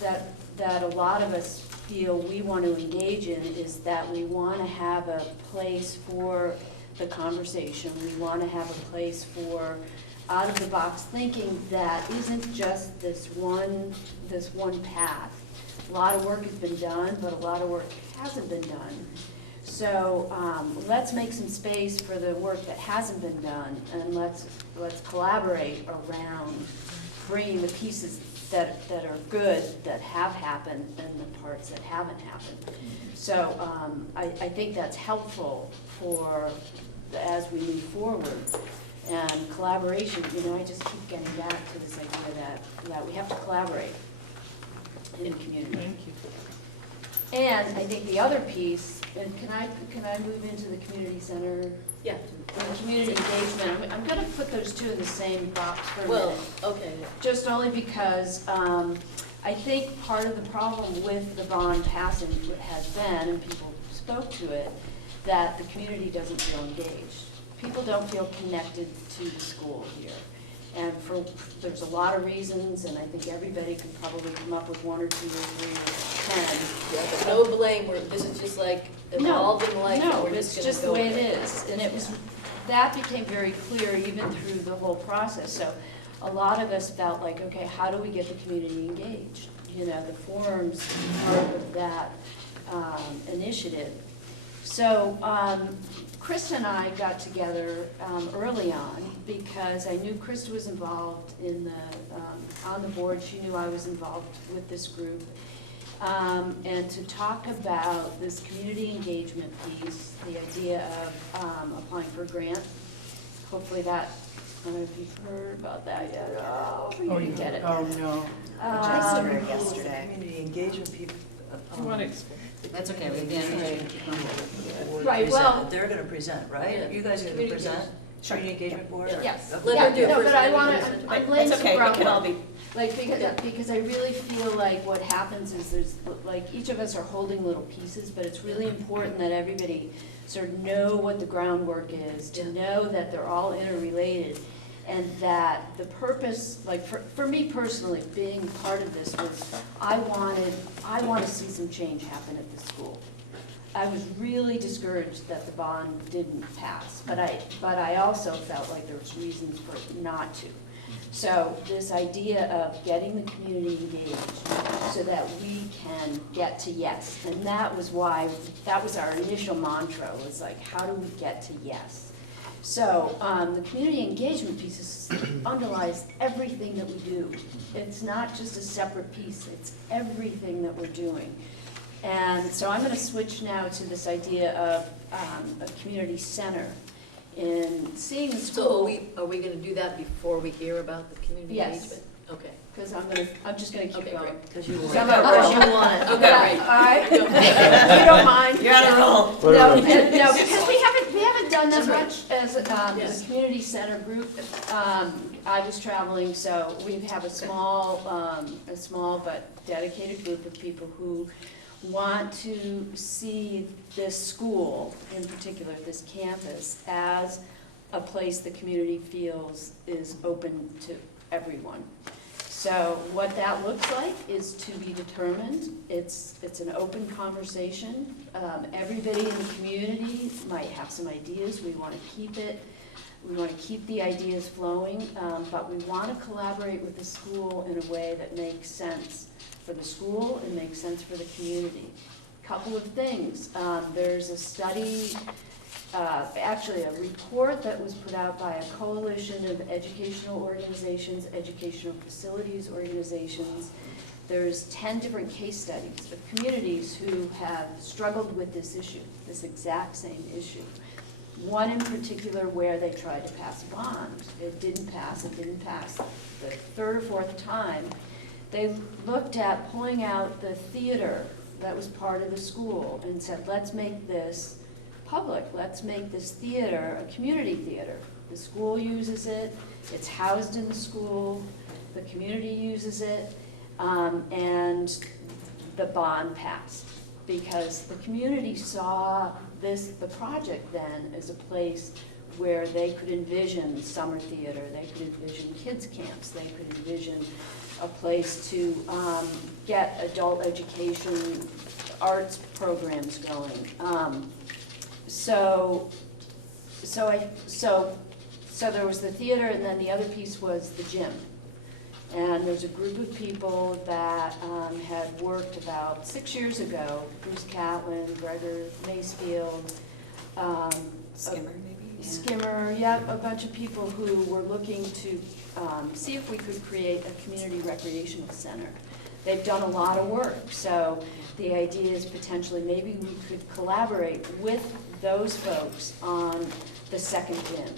that a lot of us feel we want to engage in is that we want to have a place for the conversation. We want to have a place for out-of-the-box thinking that isn't just this one path. A lot of work has been done, but a lot of work hasn't been done. So let's make some space for the work that hasn't been done, and let's collaborate around bringing the pieces that are good, that have happened, and the parts that haven't happened. So I think that's helpful as we move forward. And collaboration, I just keep getting back to this idea that we have to collaborate in the community. Thank you. And I think the other piece, and can I move into the community center? Yeah. And community engagement, I'm going to put those two in the same box for a minute. Okay. Just only because I think part of the problem with the bond passing has been, and people spoke to it, that the community doesn't feel engaged. People don't feel connected to the school here. And there's a lot of reasons, and I think everybody can probably come up with 1 or 2 or 3 or 10. Yeah, but no blame, this is just like evolving life. No, we're it's gonna just the go way with it is. And that became very clear even through the whole process. So a lot of us felt like, okay, how do we get the community engaged? The forum's part of that initiative. So Krista and I got together early on because I knew Krista was involved on the board. She knew I was involved with this group. And to talk about this community engagement piece, the idea of applying for a grant. Hopefully that, I don't know if you've heard about that yet. Oh, you get it. Oh, no. Yesterday. Community engagement people. You want to explain? That's okay, we can. Right, well. They're gonna present, right? Yeah. You guys are gonna present? Community engagement board? Yes. Let her do it No, first, but I then you want can to, listen. I'm laying That's some okay, it can all groundwork. be. Because I really feel like what happens is there's, each of us are holding little pieces, but it's really important that everybody sort of know what the groundwork is, to know that they're all interrelated, and that the purpose, for me personally, being part of this was, I want to see some change happen at the school. I was really discouraged that the bond didn't pass, but I also felt like there was reasons for it not to. So this idea of getting the community engaged so that we can get to yes, and that was our initial mantra, was like, how do we get to yes? So the community engagement piece underlies everything that we do. It's not just a separate piece, it's everything that we're doing. And so I'm going to switch now to this idea of a community center. In seeing the school. So are we going to do that before we hear about the community Yes. engagement? Okay. Because I'm just going to keep Okay, going. great. Because you want Because you want it. Okay, All right. You don't mind? You're on a roll. No, because we haven't done as much as Yes. the community center group. I was traveling, so we have a small but dedicated group of people who want to see this school, in particular this campus, as a place the community feels is open to everyone. So what that looks like is to be determined. It's an open conversation. Everybody in the community might have some ideas. We want to keep it. We want to keep the ideas flowing, but we want to collaborate with the school in a way that makes sense for the school and makes sense for the community. Couple of things. There's a study, actually a report that was put out by a coalition of educational organizations, educational facilities organizations. There's 10 different case studies of communities who have struggled with this issue, this exact same issue. One in particular where they tried to pass a bond. It didn't pass. The third or fourth time, they looked at pulling out the theater that was part of the school and said, let's make this public. Let's make this theater a community theater. The school uses it. It's housed in the school. The community uses it. And the bond passed because the community saw the project then as a place where they could envision summer theater, they could envision kids camps, they could envision a place to get adult education, arts programs going. So there was the theater, and then the other piece was the gym. And there's a group of people that had worked about 6 years ago, Bruce Catlin, Gregor Macefield, Skimmer maybe? Skimmer, yeah, a bunch of people who were looking to see if we could create a community recreational center. They've done a lot of work, so the idea is potentially maybe we could collaborate with those folks on the second gym,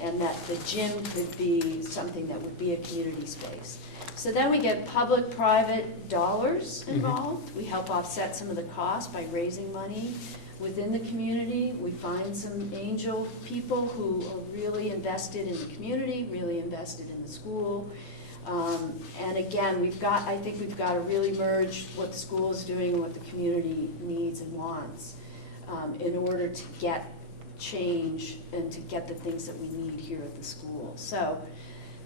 and that the gym could be something that would be a community space. So then we get public-private dollars involved. We help offset some of the costs by raising money within the community. We find some angel people who are really invested in the community, really invested in the school. And again, I think we've got to really merge what the school is doing and what the community needs and wants in order to get change and to get the things that we need here at the school. So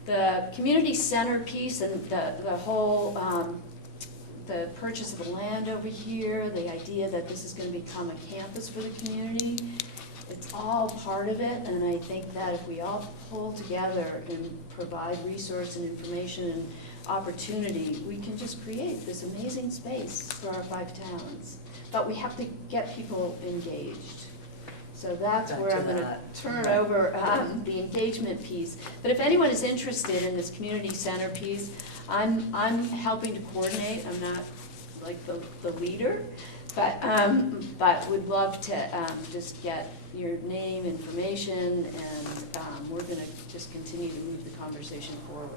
the community center piece and the whole, the purchase of the land over here, the idea that this is going to become a campus for the community, it's all part of it, and I think that if we all pull together and provide resource and information and opportunity, we can just create this amazing space for our 5 towns. But we have to get people engaged. So that's where I'm going to turn over the engagement piece. But if anyone is interested in this community center piece, I'm helping to coordinate. I'm not like the leader, but would love to just get your name, information, and we're going to just continue to move the conversation forward.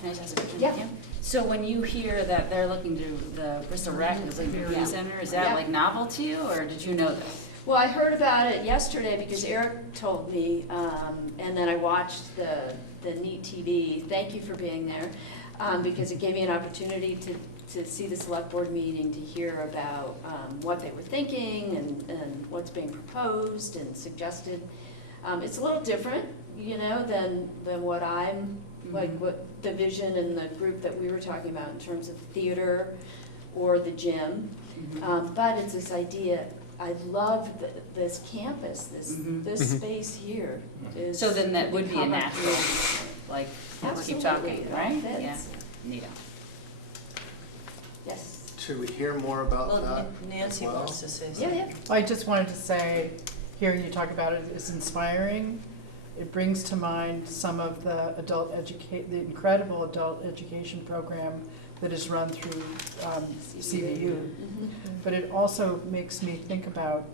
Can I just ask a question? Yeah. So when you hear that they're looking to the Bristol Rec as a community center, is that like novel to you, or did you know this? Well, I heard about it yesterday because Eric told me, and then I watched the NEAT TV. Thank you for being there, because it gave me an opportunity to see the select board meeting, to hear about what they were thinking and what's being proposed and suggested. It's a little different, you know, than what I'm, like what the vision and the group that we were talking about in terms of theater or the gym. But it's this idea. I love this campus, this space here. Is So then that would be a become natural, like, keep talking, Absolutely, right? it all Yeah, fits. neato. Yes. Should we hear more about that Well, as Nancy well? wants to say Yeah, something. yeah. I just wanted to say, hearing you talk about it is inspiring. It brings to mind some of the the incredible adult education program that is run through CVU. But it also makes me think about,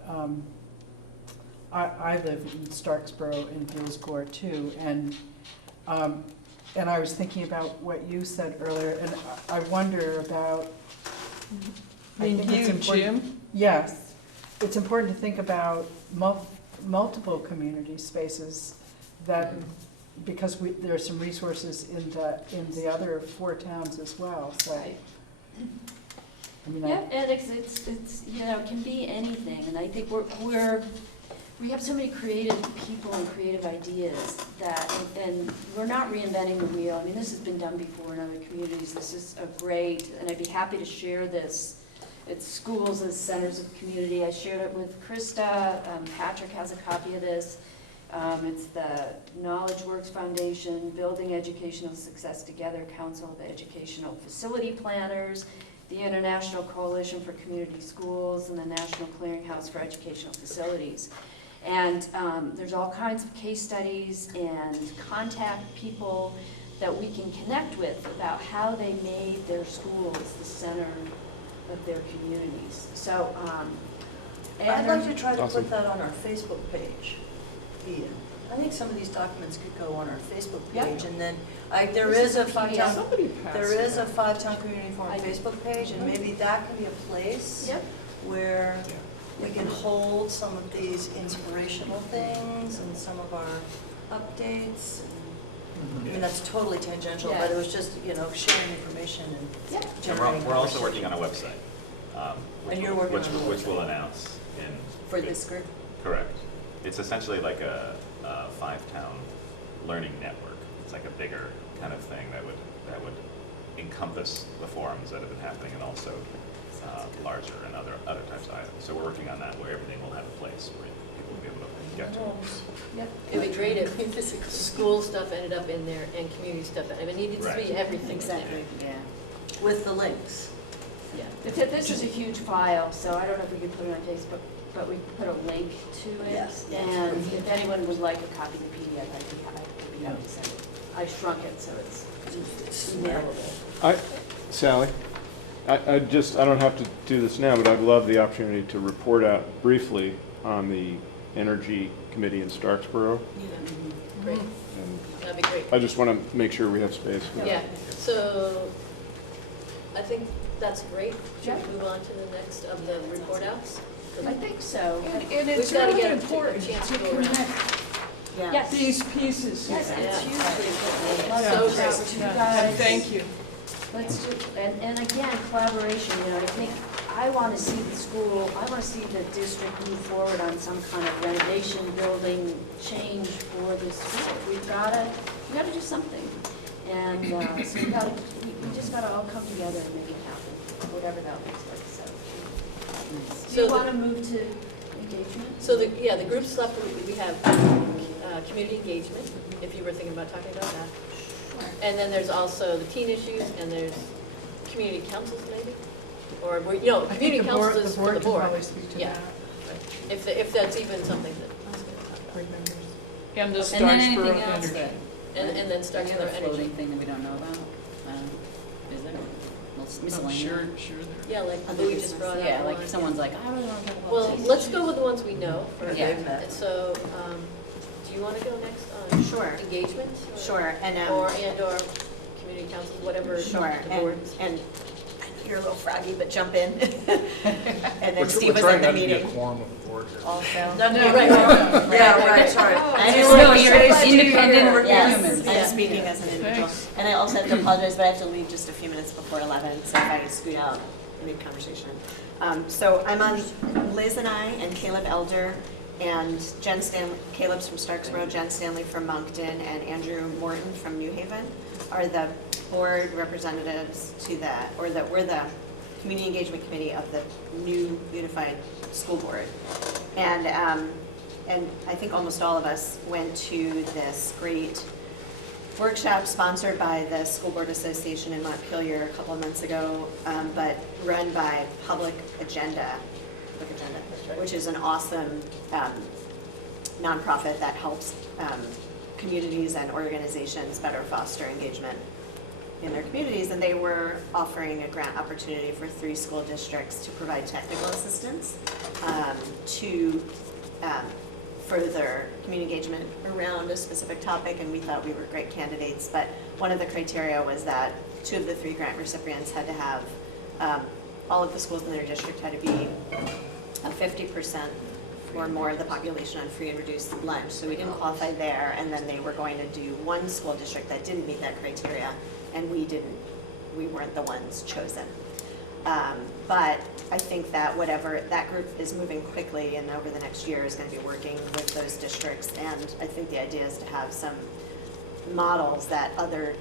I live in Starksboro and Hillsborough too, and I was thinking about what you said earlier, and I wonder about. Being I think it's huge, important- Jim? Yes, it's important to think about multiple community spaces that, because there are some resources in the other 4 towns as well, so. Right. I mean, Yeah, and it's you know, it can be anything, and I think we have so many creative people and creative ideas that, and we're not reinventing the wheel. I mean, this has been done before in other communities. This is a great, and I'd be happy to share this. It's schools as centers of community. I shared it with Krista. Patrick has a copy of this. It's the Knowledge Works Foundation, Building Educational Success Together, Council of Educational Facility Planners, the International Coalition for Community Schools, and the National Clearinghouse for Educational Facilities. And there's all kinds of case studies and contact people that we can connect with about how they made their schools the center of their communities. So, I'd like to try to Awesome. put that on our Facebook page, Ian. I think some of these documents could go on our Facebook Yeah. page, and then there is a PDF. Somebody passed there is it. a 5-Town Community Forum I- Facebook page, and maybe that can be a place Yep. where we can hold some of these inspirational things and some of our updates. I mean, that's totally tangential, but it was just, sharing information and Yep. And generating we're also conversation. working on a website. And you're working on a Which we'll website. announce in. For this group? Correct. It's essentially like a 5-town learning network. It's like a bigger kind of thing that would encompass the forums that have been happening and also larger and other types of items. So we're working on that where everything will have a place where people will be able to get to it. Yep. It'd be great if school stuff ended up in there and community stuff. I mean, it needs to Right. be everything. Exactly. Yeah. With the links. Yeah. This is a huge file, so I don't know if we could put it on Facebook, but we put a link to it. Yes, yes. And if anyone would like a copy of the PDF, I'd be happy to send it. I shrunk it, so it's emailable. Sally, I don't have to do this now, but I'd love the opportunity to report out briefly on the Energy Committee in Starksboro. Great. And That'd be great. I just want to make sure we have space. for Yeah, that. so I think that's great. Should Yeah. we move on to the next of the report outs? I think so. And it's We've gotta really get a important chance to to go around. connect Yes. these pieces here. Yes, Yeah. it's hugely important. Yeah. So So great. you Yeah. guys. And thank you. Let's do, and again, collaboration, I think, I want to see the school, I want to see the district move forward on some kind of renovation, building change for this school. We gotta do something. And so we just gotta all come together and make it happen, whatever that looks like, so. Do So you the- want to move to engagement? So the groups left, we have community engagement, if you were thinking about talking about that. And then there's also the teen issues, and there's community councils maybe? Or, community councils is for the board. probably speak to Yeah. that, If that's even something that I was gonna talk about. board members. And the And then anything Starksboro else Energy. that, And then any starts with other our energy. floating thing that we don't know about? Is there? Well, it's I'm miscellaneous. sure there. Yeah, like Other Louis just business. brought up. Yeah, like one. if someone's like, I really want to talk about Well, this. let's go with the ones we know first. Yeah. And so, do you want to go next on Sure. engagement? or- Sure, and, Or community councils, whatever. sure, the and, board- and you're a little froggy, but jump in. And then Steve We're was trying in the not to be a meeting quorum of the board here. also. No, right. Yeah, right, sorry. No, you're independent Yes, humans. I'm speaking as an individual. Thanks. And I also have to apologize, but I have to leave just a few minutes before 11, so if I scoot out mid-conversation. So I'm on, Liz and I and Caleb Elder and Jen Stanley, Caleb's from Starksboro, Jen Stanley from Moncton, and Andrew Morton from New Haven are the board representatives to that, or that we're the community engagement committee of the new unified school board. And I think almost all of us went to this great workshop sponsored by the School Board Association in Montpelier a couple of months ago, but run by Public Agenda, which is an awesome nonprofit that helps communities and organizations better foster engagement in their communities. And they were offering a grant opportunity for 3 school districts to provide technical assistance to further community engagement around a specific topic, and we thought we were great candidates. But one of the criteria was that 2 of the 3 grant recipients had to have, all of the schools in their district had to be 50% or more of the population on free and reduced lunch. So we didn't qualify there, and then they were going to do 1 school district that didn't meet that criteria, and we weren't the ones chosen. But I think that that group is moving quickly, and over the next year is going to be working with those districts. And I think the idea is to have some models that other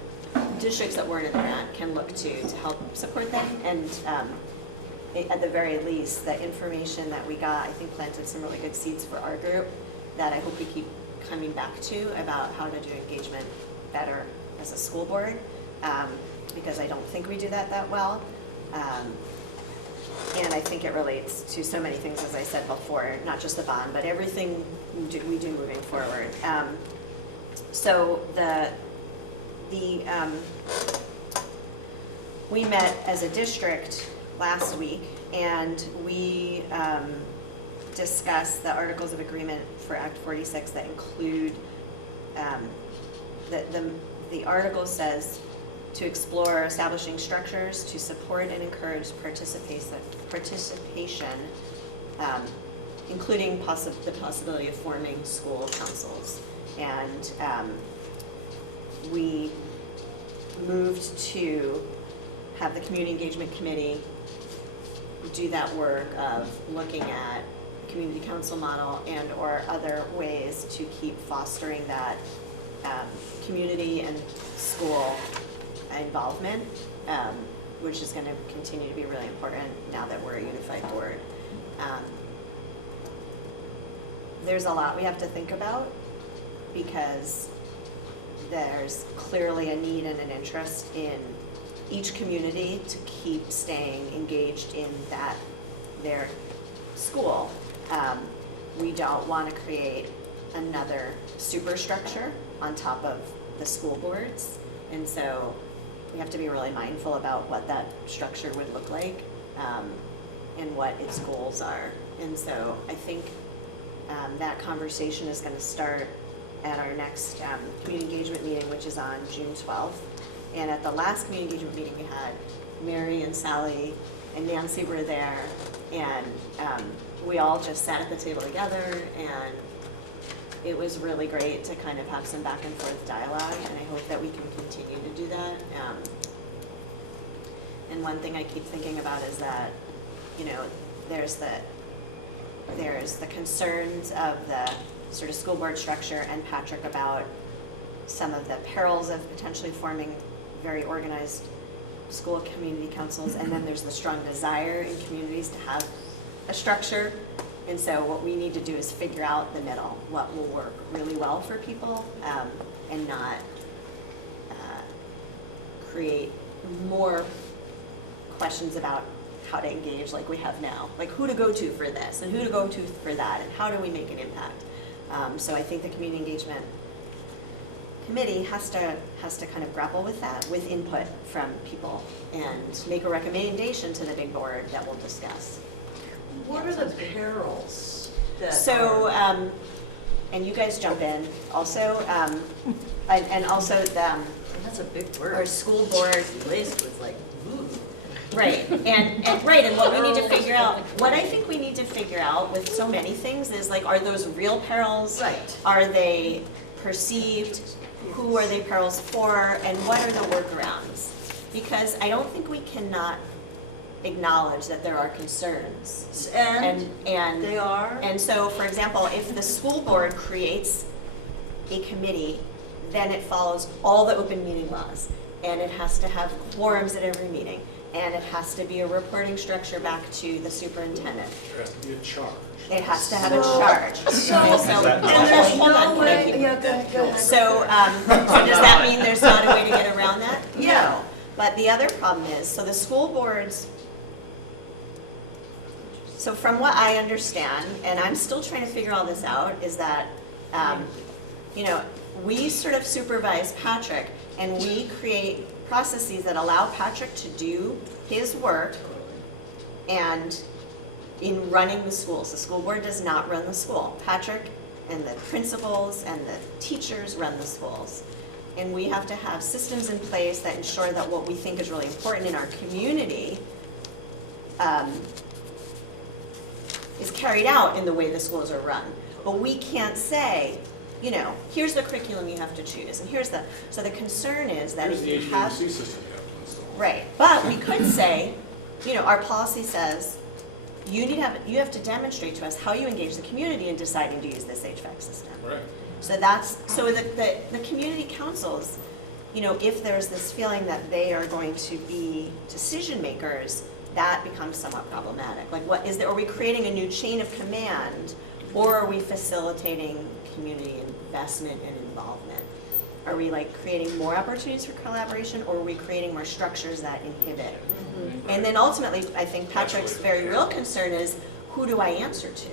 districts that weren't in the grant can look to help support them. And at the very least, the information that we got, I think, planted some really good seeds for our group that I hope we keep coming back to about how to do engagement better as a school board, because I don't think we do that well. And I think it relates to so many things, as I said before, not just the bond, but everything we do moving forward. So we met as a district last week, and we discussed the Articles of Agreement for Act 46 that include, the article says to explore establishing structures to support and encourage participation, including the possibility of forming school councils. And we moved to have the Community Engagement Committee do that work of looking at community council model and or other ways to keep fostering that community and school involvement, which is going to continue to be really important now that we're a unified board. There's a lot we have to think about because there's clearly a need and an interest in each community to keep staying engaged in their school. We don't want to create another superstructure on top of the school boards, and so we have to be really mindful about what that structure would look like and what its goals are. And so I think that conversation is going to start at our next community engagement meeting, which is on June 12th. And at the last community engagement meeting we had, Mary and Sally and Nancy were there, and we all just sat at the table together, and it was really great to kind of have some back and forth dialogue, and I hope that we can continue to do that. And one thing I keep thinking about is that, you know, there's the concerns of the sort of school board structure and Patrick about some of the perils of potentially forming very organized school community councils, and then there's the strong desire in communities to have a structure. And so what we need to do is figure out the middle, what will work really well for people, and not create more questions about how to engage like we have now, like who to go to for this and who to go to for that, and how do we make an impact. So I think the Community Engagement Committee has to kind of grapple with that, with input from people, and make a recommendation to the big board that we'll discuss. What are the perils that So, and you guys jump in also, and also that's a big word. our school board. Laced with like, ooh. Right, and what we need to figure out, what I think we need to figure out with so many things is like, are those real perils? Right. Are they perceived? Who are they perils for? And what are the workarounds? Because I don't think we cannot acknowledge that there are concerns. And they are? And so, for example, if the school board creates a committee, then it follows all the open meeting laws. And it has to have quorums at every meeting. And it has to be a reporting structure back to the superintendent. There has to be a charge. It has to have a charge. And there's no way, yeah, go ahead. So does that mean there's not a way to get around that? Yeah. No. But the other problem is, so the school boards, so from what I understand, and I'm still trying to figure all this out, is that, you know, we sort of supervise Patrick, and we create processes that allow Patrick to do his work and in running the schools. The school board does not run the school. Patrick and the principals and the teachers run the schools. And we have to have systems in place that ensure that what we think is really important in our community is carried out in the way the schools are run. But we can't say, you know, here's the curriculum you have to choose, and here's the, so the concern is that Here's if the you have, HVAC system you have to install. right, but we could say, you know, our policy says, you have to demonstrate to us how you engage the community in deciding to use this HVAC system. Right. So the community councils, you know, if there's this feeling that they are going to be decision makers, that becomes somewhat problematic. Like, what is there? Are we creating a new chain of command, or are we facilitating community investment and involvement? Are we like creating more opportunities for collaboration, or are we creating more structures that inhibit? And then ultimately, I think Patrick's very real concern is, who do I answer to?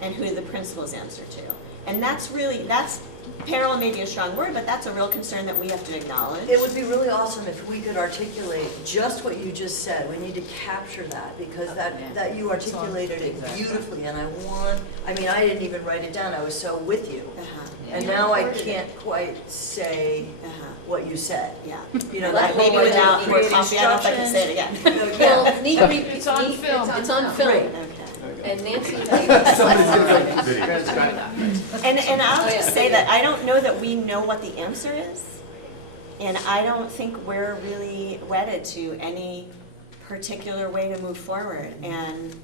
And who do the principals answer to? And that's peril may be a strong word, but that's a real concern that we have to acknowledge. It would be really awesome if we could articulate just what you just said. We need to capture that, because that you articulated it beautifully, and I didn't even write it down, I was so with you. And now I can't quite say what you said. Yeah. You know, Like, that maybe whole without idea of more creating coffee, I don't know if I can say it again. Well, It's on film. It's on film. Okay. And Nancy And I'll Oh, yeah. just say that I don't know that we know what the answer is. And I don't think we're really wedded to any particular way to move forward. And,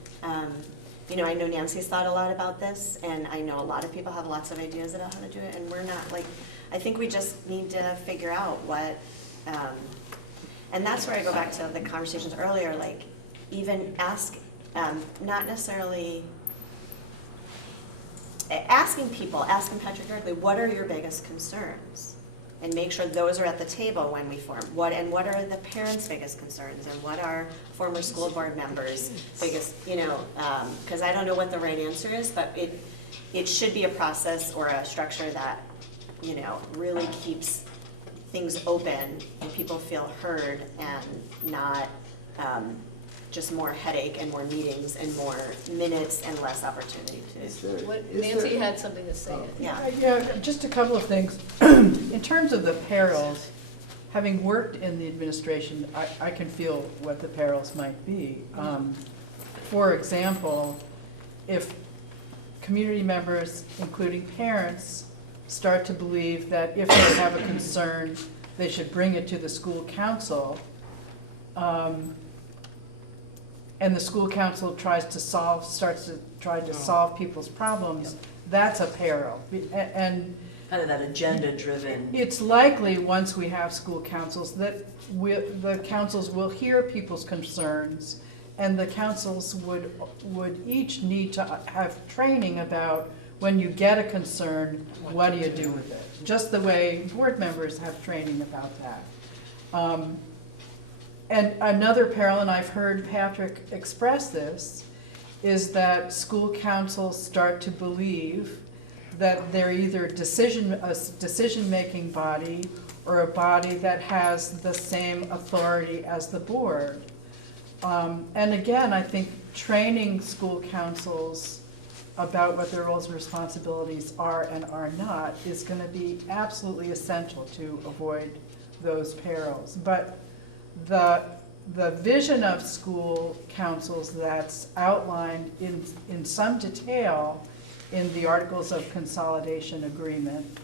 you know, I know Nancy's thought a lot about this, and I know a lot of people have lots of ideas about how to do it, and we're not, like, I think we just need to figure out what, and that's where I go back to the conversations earlier, like, even not necessarily asking Patrick directly, what are your biggest concerns? And make sure those are at the table when we form. What are the parents' biggest concerns, and what are former school board members' biggest, you know, because I don't know what the right answer is, but it should be a process or a structure that, you know, really keeps things open and people feel heard, and not just more headache and more meetings and more minutes and less opportunity to. Nancy had something to say. Yeah, just a couple of things. In terms of the perils, having worked in the administration, I can feel what the perils might be. For example, if community members, including parents, start to believe that if they have a concern, they should bring it to the school council, and the school council starts to try to solve people's problems, that's a peril. And Kind of that agenda-driven. it's likely, once we have school councils, that the councils will hear people's concerns, and the councils would each need to have training about, when you get a concern, what do you do with it? Just the way board members have training about that. And another peril, and I've heard Patrick express this, is that school councils start to believe that they're either a decision-making body or a body that has the same authority as the board. And again, I think training school councils about what their roles and responsibilities are and are not is going to be absolutely essential to avoid those perils. But the vision of school councils that's outlined in some detail in the Articles of Consolidation Agreement,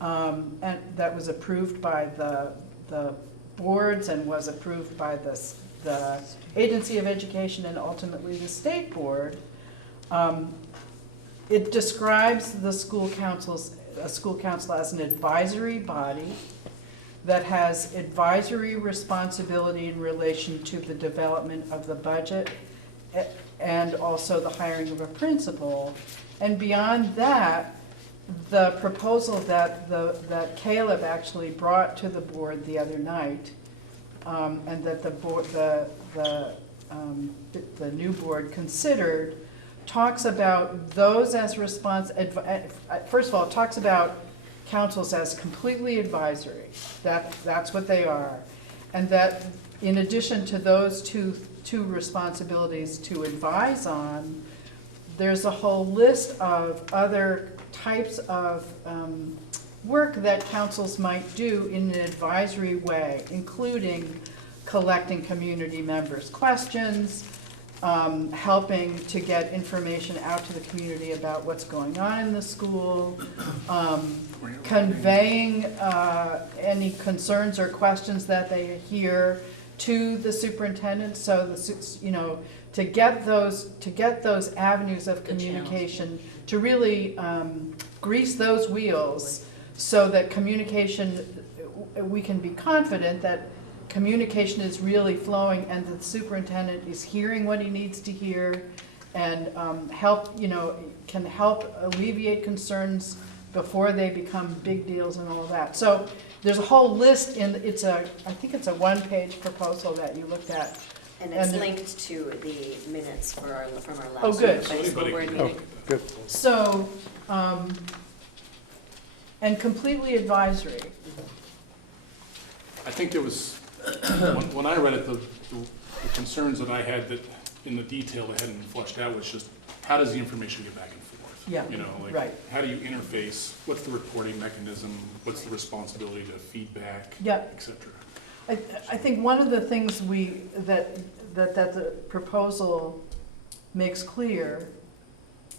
and that was approved by the boards and was approved by the Agency of Education and ultimately the state board, it describes the school council as an advisory body that has advisory responsibility in relation to the development of the budget and also the hiring of a principal. And beyond that, the proposal that Caleb actually brought to the board the other night, and that the new board considered, talks about those as first of all, it talks about councils as completely advisory. That's what they are. And that in addition to those two responsibilities to advise on, there's a whole list of other types of work that councils might do in an advisory way, including collecting community members' questions, helping to get information out to the community about what's going on in the school, conveying any concerns or questions that they hear to the superintendent, so you know, to get those avenues of communication, to really grease those wheels so that communication, we can be confident that communication is really flowing and the superintendent is hearing what he needs to hear and can help alleviate concerns before they become big deals and all of that. So there's a whole list I think it's a one-page proposal that you looked at. And it's linked to the minutes from our Oh, last good. Unified School Board Oh, meeting. good. So, and completely advisory. I think there was, when I read it, the concerns that I had that in the detail that hadn't been fleshed out was just, how does the information get back and forth? Yeah, You know, like, right. how do you interface? What's the reporting mechanism? What's the responsibility to feedback, Yeah. et cetera? I think one of the things that the proposal makes clear,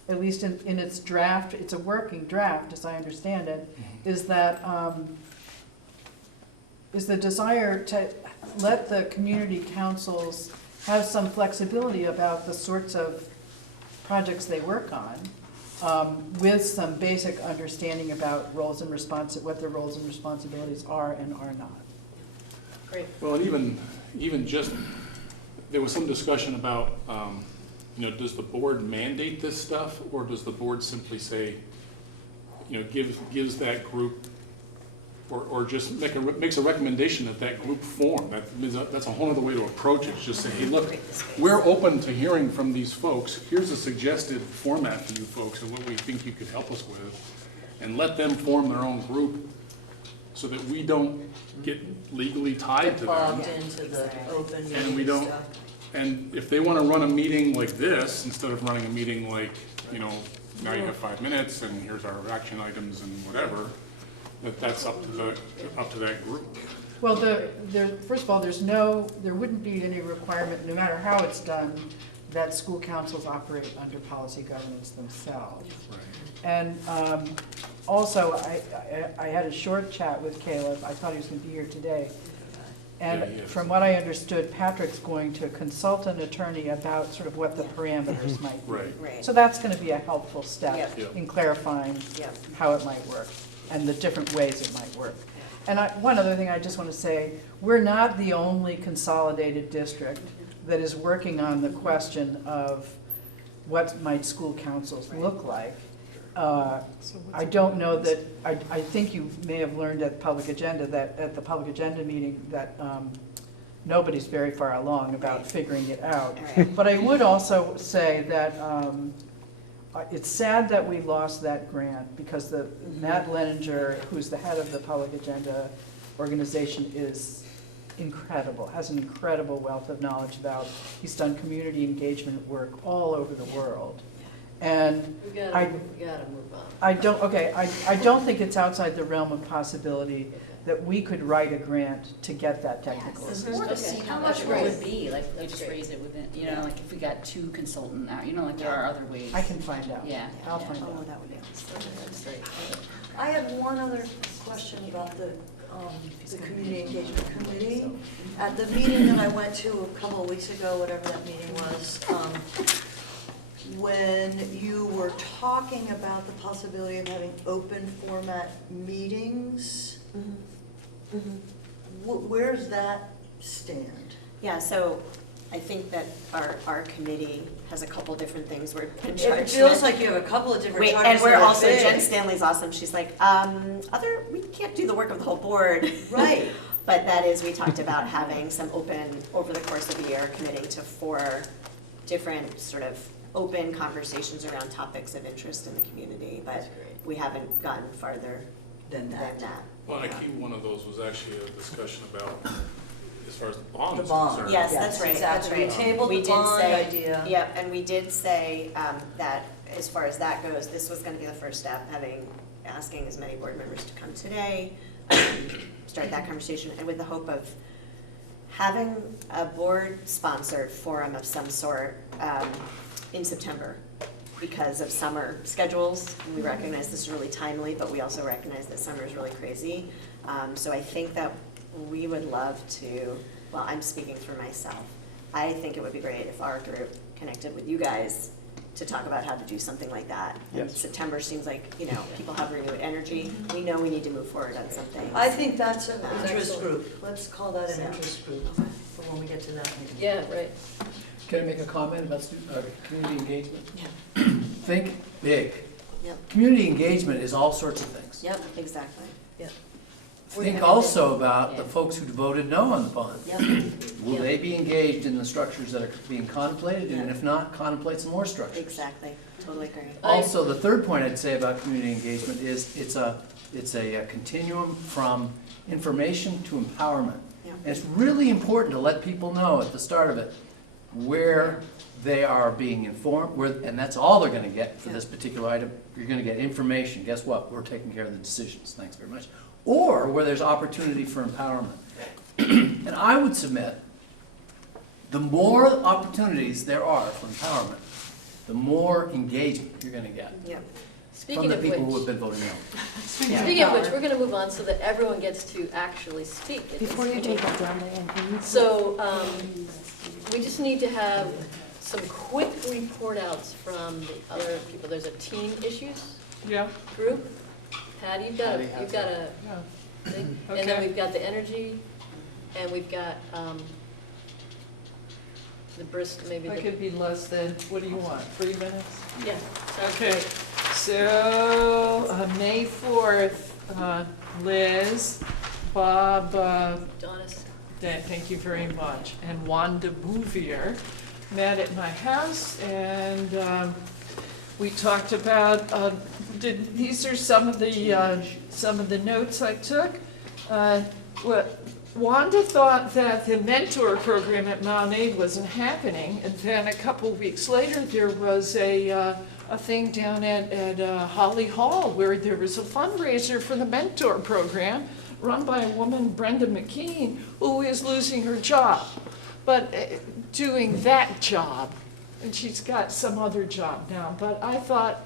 at least in its draft, it's a working draft as I understand it, is that, is the desire to let the community councils have some flexibility about the sorts of projects they work on, with some basic understanding about roles and what their roles and responsibilities are and are not. Great. Well, and even just, there was some discussion about, does the board mandate this stuff, or does the board simply say, gives that group, or just makes a recommendation that group form? That's a whole other way to approach it. Just say, hey, look, we're open to hearing from these folks. Here's a suggested format for you folks and what we think you could help us with, and let them form their own group so that we don't get legally tied to them. Bogged into the open And meeting we don't, stuff. and if they want to run a meeting like this, instead of running a meeting like, now you have 5 minutes and here's our action items and whatever, that's up to that group. Well, first of all, there wouldn't be any requirement, no matter how it's done, that school councils operate under policy governance themselves. Right. And also, I had a short chat with Caleb. I thought he was going to be here today. Yeah, And he is. from what I understood, Patrick's going to consult an attorney about sort of what the parameters might be. Right. Right. So that's going to be a helpful step Yep. Yep. in clarifying Yep. how it might work and the different ways it might work. And one other thing I just want to say, we're not the only consolidated district that is working on the question of what might school councils look like. I don't know that, I think you may have learned at Public Agenda that, at the Public Agenda meeting, that nobody's very far along about figuring it out. Right. But I would also say that it's sad that we lost that grant, because Matt Leninger, who's the head of the Public Agenda organization, is incredible, has an incredible wealth of knowledge about, he's done community engagement work all over the world. And We gotta move on. I don't think it's outside the realm of possibility that we could write a grant to get that technical assistance. Or to see Okay. how That's much it great. would be, like, we That's just great. raise it within, like if we got 2 consultant out, like there are other ways. I can find out. Yeah. I'll find Oh, out. that would be awesome. That's great. I have one other question about the Community Engagement Committee. At the meeting that I went to a couple of weeks ago, whatever that meeting was, when you were talking about the possibility of having open format meetings, where's that stand? Yeah, so I think that our committee has a couple different things we're in It charge feels with. like you have a couple of different Wait, charges and we're that are also, big. Jen Stanley's awesome, she's like, we can't do the work of the whole board. Right. But that is, we talked about having some open, over the course of the year, committing to 4 different sort of open conversations around topics of interest in the community, but we haven't gotten farther Than than that. that. Well, I think one of those was actually a discussion about, as far as the bond The is bond. concerned. Yes, that's right, that's Exactly. right. We tabled the did bond say- idea. Yep, and we did say that as far as that goes, this was gonna be the first step, asking as many board members to come today, start that conversation, and with the hope of having a board-sponsored forum of some sort in September because of summer schedules. We recognize this is really timely, but we also recognize that summer is really crazy. So I think that we would love to well, I'm speaking for myself. I think it would be great if our group connected with you guys to talk about how to do something like that. And Yes. September seems like, you know, people have renewed energy. We know we need to move forward on something. I think that's an That's interest excellent. group. Let's call that an So- interest group for when we get to that meeting. Yeah, right. Can I make a comment about community engagement? Yeah. Think big. Yep. Community engagement is all sorts of things. Yep, exactly. Think also about the folks who voted no on the bond. Yep. Will Yep. they be engaged in the structures that are being contemplated, and if not, contemplate some more structures? Exactly. Totally agree. Also, the third point I'd say about community engagement is it's a continuum from information to empowerment. Yeah. And it's really important to let people know at the start of it where they are being informed, and that's all they're gonna get for this particular item. You're gonna get information. Guess what? We're taking care of the decisions. Thanks very much. Or where there's opportunity for empowerment. And I would submit, the more opportunities there are for empowerment, the more engagement you're gonna get Yep. from Speaking the of people who have which, been voting no. speaking of which, we're gonna move on so that everyone gets to actually speak. at this Before you meeting. take that down, Diane. So, we just need to have some quick report outs from the other people. There's a teen issues Yeah, group. Patty, you've got Patty has a yeah. thing. And then Okay. we've got the energy, and we've got, the Bristol, maybe I the, could be less than, what do you want, 3 minutes? yeah. Okay, so, May 4th, Liz, Bob, Donis. thank you very much, and Wanda Bouvier met at my house, and we talked about, these are some of the notes I took. Wanda thought that the mentor program at Mount Aid wasn't happening, and then a couple weeks later, there was a thing down at Holly Hall where there was a fundraiser for the mentor program run by a woman, Brenda McKean, who is losing her job, but doing that job. And she's got some other job now, but I thought,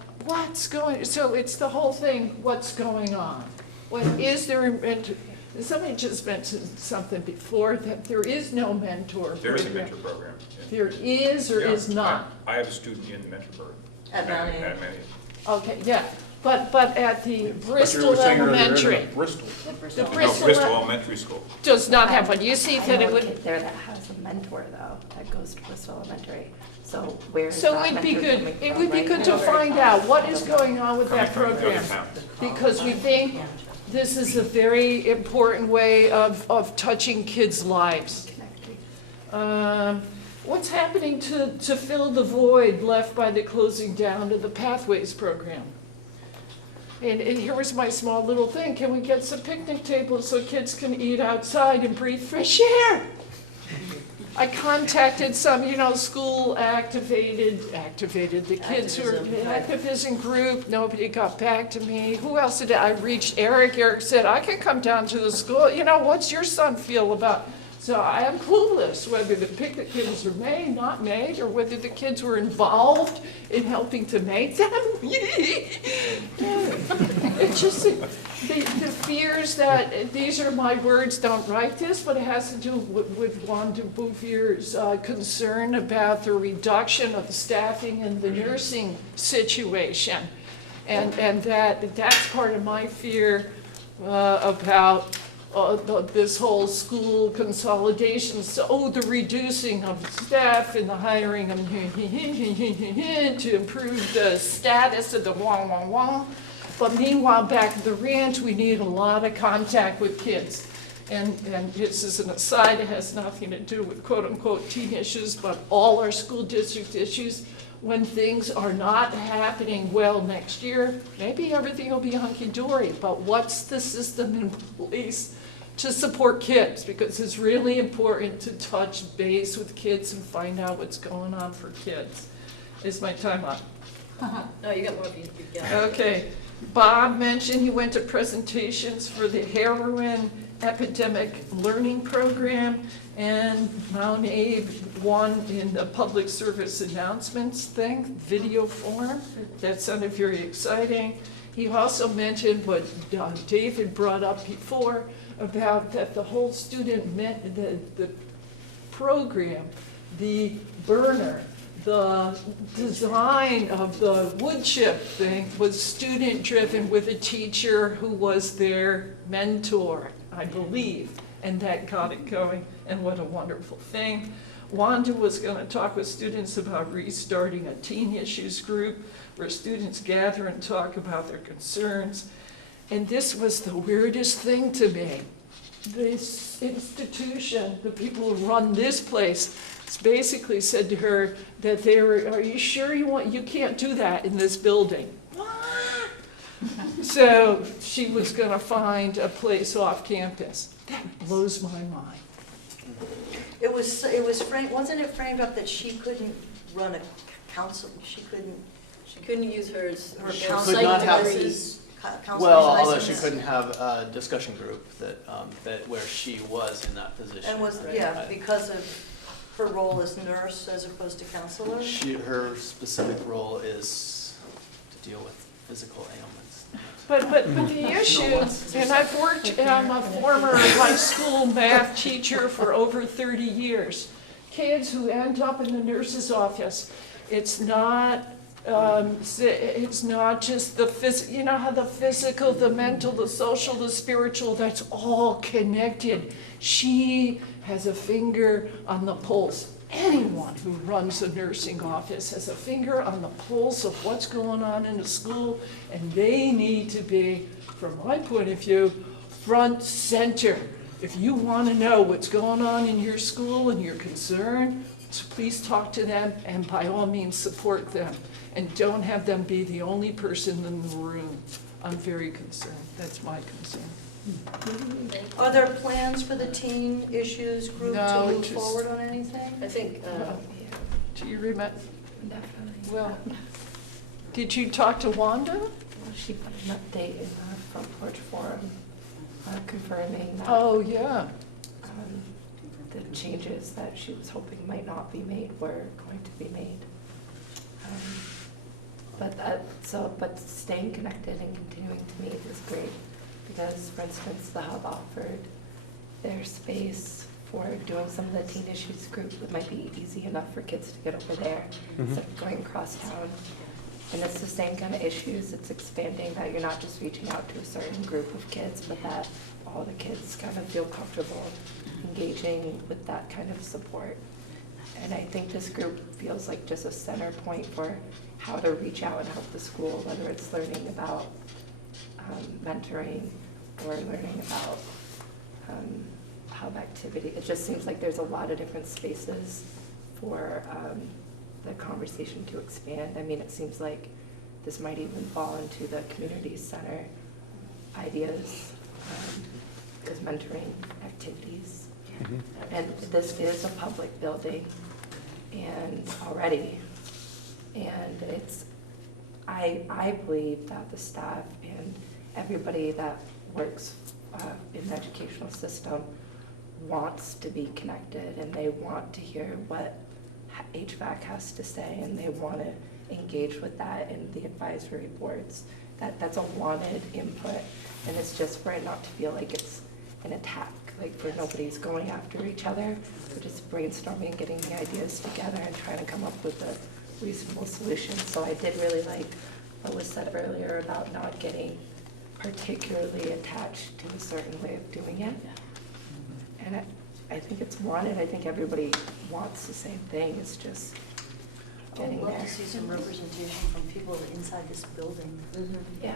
so it's the whole thing, what's going on? What is there, and somebody just mentioned something before, that there is no mentor program. There is a mentor program. There is or Yeah, is not? I have a student in the mentor program. At Mount Aid. At Mount Aid. Okay, yeah, but at the But you Bristol were saying earlier, Elementary, Bristol. the No, Bristol Bristol Elementary School. does not have one. You see I that know it a would, kid there that has a mentor though, that goes to Bristol Elementary. So where's so that it'd be mentor good, coming it from, would be right? good to find out what is going on with that Coming from the other program. towns. Because we think this is a very important way of touching kids' lives. What's happening to fill the void left by the closing down of the Pathways program? And here was my small little thing, can we get some picnic tables so kids can eat outside and breathe fresh air? I contacted some, school activated, the kids who are, activism group, nobody got back to me. Who else did I reached Eric said, I can come down to the school, what's your son feel about? So I am clueless whether the picnic tables were made, not made, or whether the kids were involved in helping to make them. It's just the fears that, these are my words, don't write this, but it has to do with Wanda Bouvier's concern about the reduction of the staffing in the nursing situation. And that's part of my fear about this whole school consolidation, the reducing of staff and the hiring of to improve the status of the wah. But meanwhile, back at the ranch, we need a lot of contact with kids. And this is an aside, it has nothing to do with quote-unquote teen issues, but all our school district issues. When things are not happening well next year, maybe everything will be hunky-dory, but what's the system in place to support kids? Because it's really important to touch base with kids and find out what's going on for kids. Is my time up? No, you got more, you've got. Okay. Bob mentioned he went to presentations for the heroin epidemic learning program, and Mount Aid won in the public service announcements thing, video form. That sounded very exciting. He also mentioned what David brought up before about that the whole student program, the burner, the design of the wood chip thing was student-driven with a teacher who was their mentor, I believe, and that got it going, and what a wonderful thing. Wanda was going to talk with students about restarting a teen issues group where students gather and talk about their concerns. And this was the weirdest thing to me. This institution, the people who run this place, basically said to her that they were, are you sure you can't do that in this building? So she was going to find a place off campus. That blows my mind. It was framed, wasn't it framed up that she couldn't run a council, she couldn't use hers, her She site could not have degrees. Well, although she couldn't have a discussion group that where she was in that position. And was, right? yeah, because of her role as nurse as opposed to counselor? Her specific role is to deal with physical ailments. But the issue, and I've worked, I'm a former high school math teacher for over 30 years. Kids who end up in the nurse's office, it's not just the you know how the physical, the mental, the social, the spiritual, that's all connected. She has a finger on the pulse. Anyone who runs a nursing office has a finger on the pulse of what's going on in the school, and they need to be, from my point of view, front center. If you want to know what's going on in your school and you're concerned, please talk to them and by all means support them. And don't have them be the only person in the room. I'm very concerned. That's my concern. Are there plans for the teen issues group No, to move just- forward on anything? I think, Do you remember? Definitely. Well, did you talk to Wanda? Well, she put an update in the Front Porch Forum confirming that Oh, yeah. the changes that she was hoping might not be made were going to be made. But staying connected and continuing to meet is great because, for instance, the Hub offered their space for doing some of the teen issues group. It might be easy enough for kids to get over there instead of going across town. And it's the same kind of issues. It's expanding that you're not just reaching out to a certain group of kids, but that all the kids kind of feel comfortable engaging with that kind of support. And I think this group feels like just a center point for how to reach out and help the school, whether it's learning about mentoring or learning about hub activity. It just seems like there's a lot of different spaces for the conversation to expand. I mean, it seems like this might even fall into the community center ideas as mentoring activities. And this is a public building and already, and it's, I believe that the staff and everybody that works in the educational system wants to be connected and they want to hear what HVAC has to say and they want to engage with that in the advisory boards. That's a wanted input, and it's just for it not to feel like it's an attack, like for nobody's going after each other. We're just brainstorming and getting the ideas together and trying to come up with a reasonable solution. So I did really like what was said earlier about not getting particularly attached to a certain way of doing it. And I think it's wanted. I think everybody wants the same thing. It's just getting I'd love there. to see some representation from people inside this building. Yeah.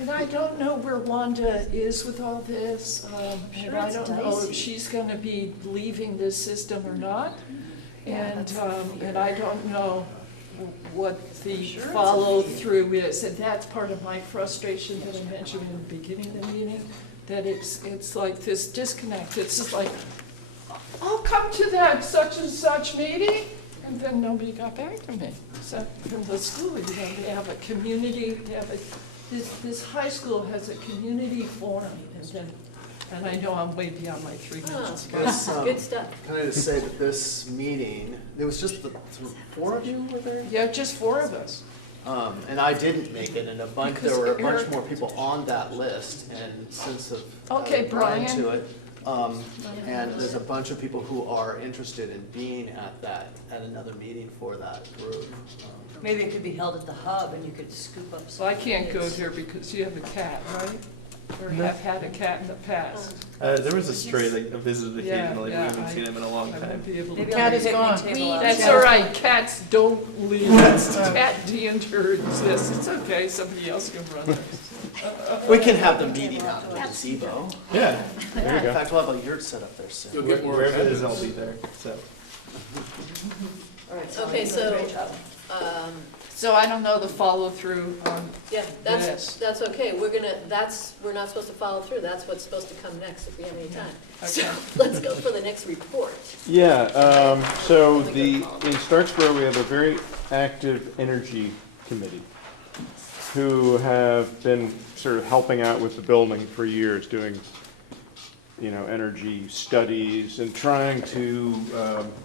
And I don't know where Wanda is with all this, and Sure, I it's don't know if dicey. she's going to be leaving this system or not. Yeah, And that's the fear. and I don't know what the Sure, it's a follow-through is. And that's part of my frustration that I mentioned in the beginning of the meeting, that it's like this disconnect. It's just like, I'll come to that such and such meeting, and then nobody got back to me. So from the school, you know, they have a community, they have this high school has a community forum, and I know I'm way beyond my 3 minutes. Yes, good stuff. Can I just say that this meeting, there was just the 4 of you were there? Yeah, just 4 of us. And I didn't make it, and there were a bunch more people on that list, and since of Okay, Brian Brian. to it, And there's a bunch of people who are interested in being at another meeting for that group. Maybe it could be held at the hub and you could scoop up some. So I can't go kids. there because you have a cat, right? Or have had a cat in the past. There was a stray that visited Yeah, occasionally. yeah, we haven't seen him in a long I time. won't be able to. Maybe Cat on the is picnic gone. table outside. That's all right, cats don't leave, that's cat dander exists, it's okay, somebody else can run it. We can have the meeting out in the gazebo. Yeah, there you In go. fact, we'll have a yurt set up there soon. Wherever it is, I'll be there. So. All right, Sally, Okay, you did a so, great job. So I don't know the follow-through on yeah, this. that's okay, we're not supposed to follow through, that's what's supposed to come next if we have any time. So, Okay. let's go for the next report. Yeah, so in Starksboro, we have a very active energy committee who have been sort of helping out with the building for years, doing, energy studies and trying to,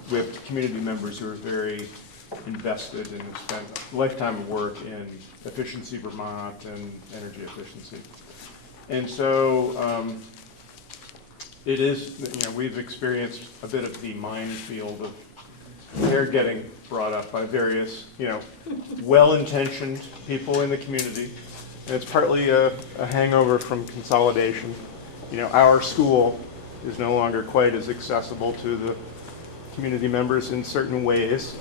we have community members who are very invested and have spent a lifetime of work in Efficiency Vermont and energy efficiency. And so it is, we've experienced a bit of the minefield of they're getting brought up by various, well-intentioned people in the community. And it's partly a hangover from consolidation. Our school is no longer quite as accessible to the community members in certain ways.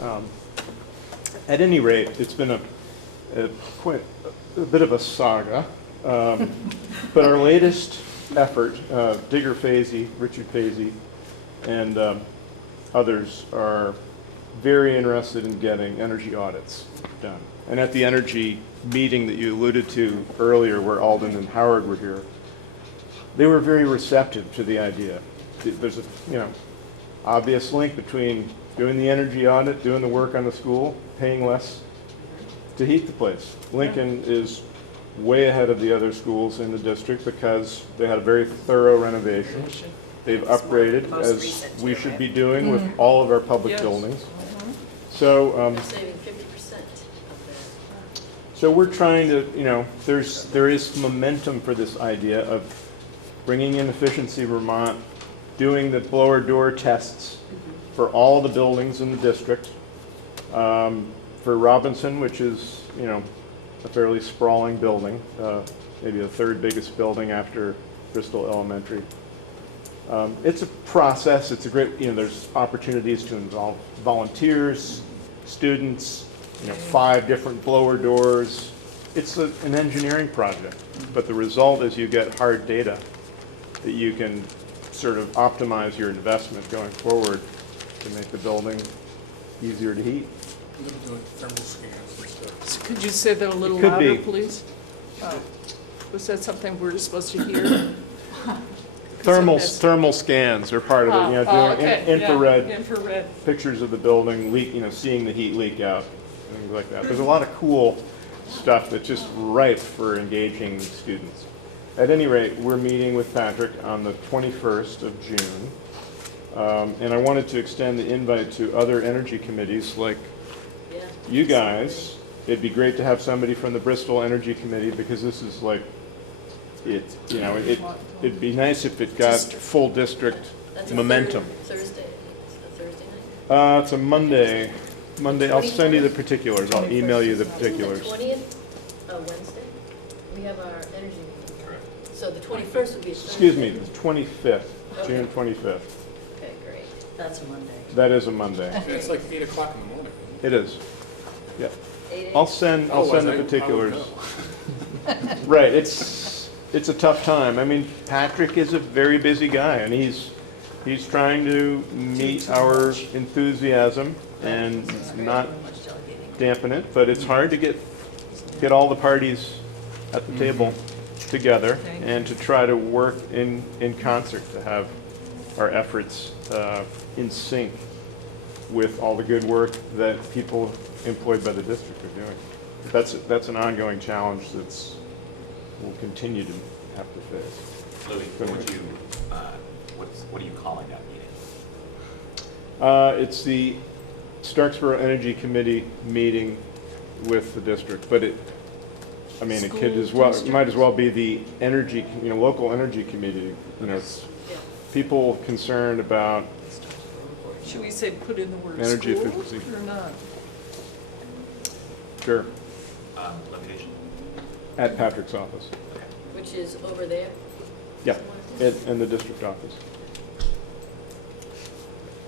At any rate, it's been quite a bit of a saga. But our latest effort, Digger Fazey, Richard Fazey, and others are very interested in getting energy audits done. And at the energy meeting that you alluded to earlier, where Alden and Howard were here, they were very receptive to the idea. There's a obvious link between doing the energy audit, doing the work on the school, paying less to heat the place. Lincoln is way ahead of the other schools in the district because they had a very thorough renovation. They've upgraded, as we should be doing with all of our public buildings. So They're saving 50% of that. so we're trying to, there is momentum for this idea of bringing in Efficiency Vermont, doing the blower door tests for all the buildings in the district. For Robinson, which is, a fairly sprawling building, maybe the third biggest building after Bristol Elementary. It's a process. It's a great, there's opportunities to involve volunteers, students, 5 different blower doors. It's an engineering project, but the result is you get hard data that you can sort of optimize your investment going forward to make the building easier to heat. Thermal scans and stuff. So could you say that a little Could louder, be. please? Was that something we're supposed to hear? Thermal scans are part of it, doing infrared Infrared. pictures of the building, seeing the heat leak out, things like that. There's a lot of cool stuff that's just ripe for engaging students. At any rate, we're meeting with Patrick on the 21st of June, and I wanted to extend the invite to other energy committees like you guys. It'd be great to have somebody from the Bristol Energy Committee because this is like, it'd be nice if it got full district That's a momentum. Thursday, it's a Thursday night. It's a Monday. I'll send you the particulars. I'll email you the particulars. The 20th, Wednesday, we have our energy meeting. So the 21st would be a Thursday. Excuse me, the 25th, June 25th. Okay, great. That's a Monday. That is a Monday. Yeah, it's like 8 o'clock in the morning. It is. Yeah. 8 I'll send the particulars. Right, it's a tough time. I mean, Patrick is a very busy guy, and he's trying to meet our enthusiasm and not dampen it, but it's hard to get all the parties at the table together and to try to work in concert to have our efforts in sync with all the good work that people employed by the district are doing. That's an ongoing challenge we'll continue to have to face. Louis, what are you calling that meeting? It's the Starksboro Energy Committee meeting with the district, but it might as well be the energy, local energy committee, people concerned about Should we say put in the word Energy school efficiency. or not? sure, Location? at Patrick's office. Which is over there. Yeah, in the district office.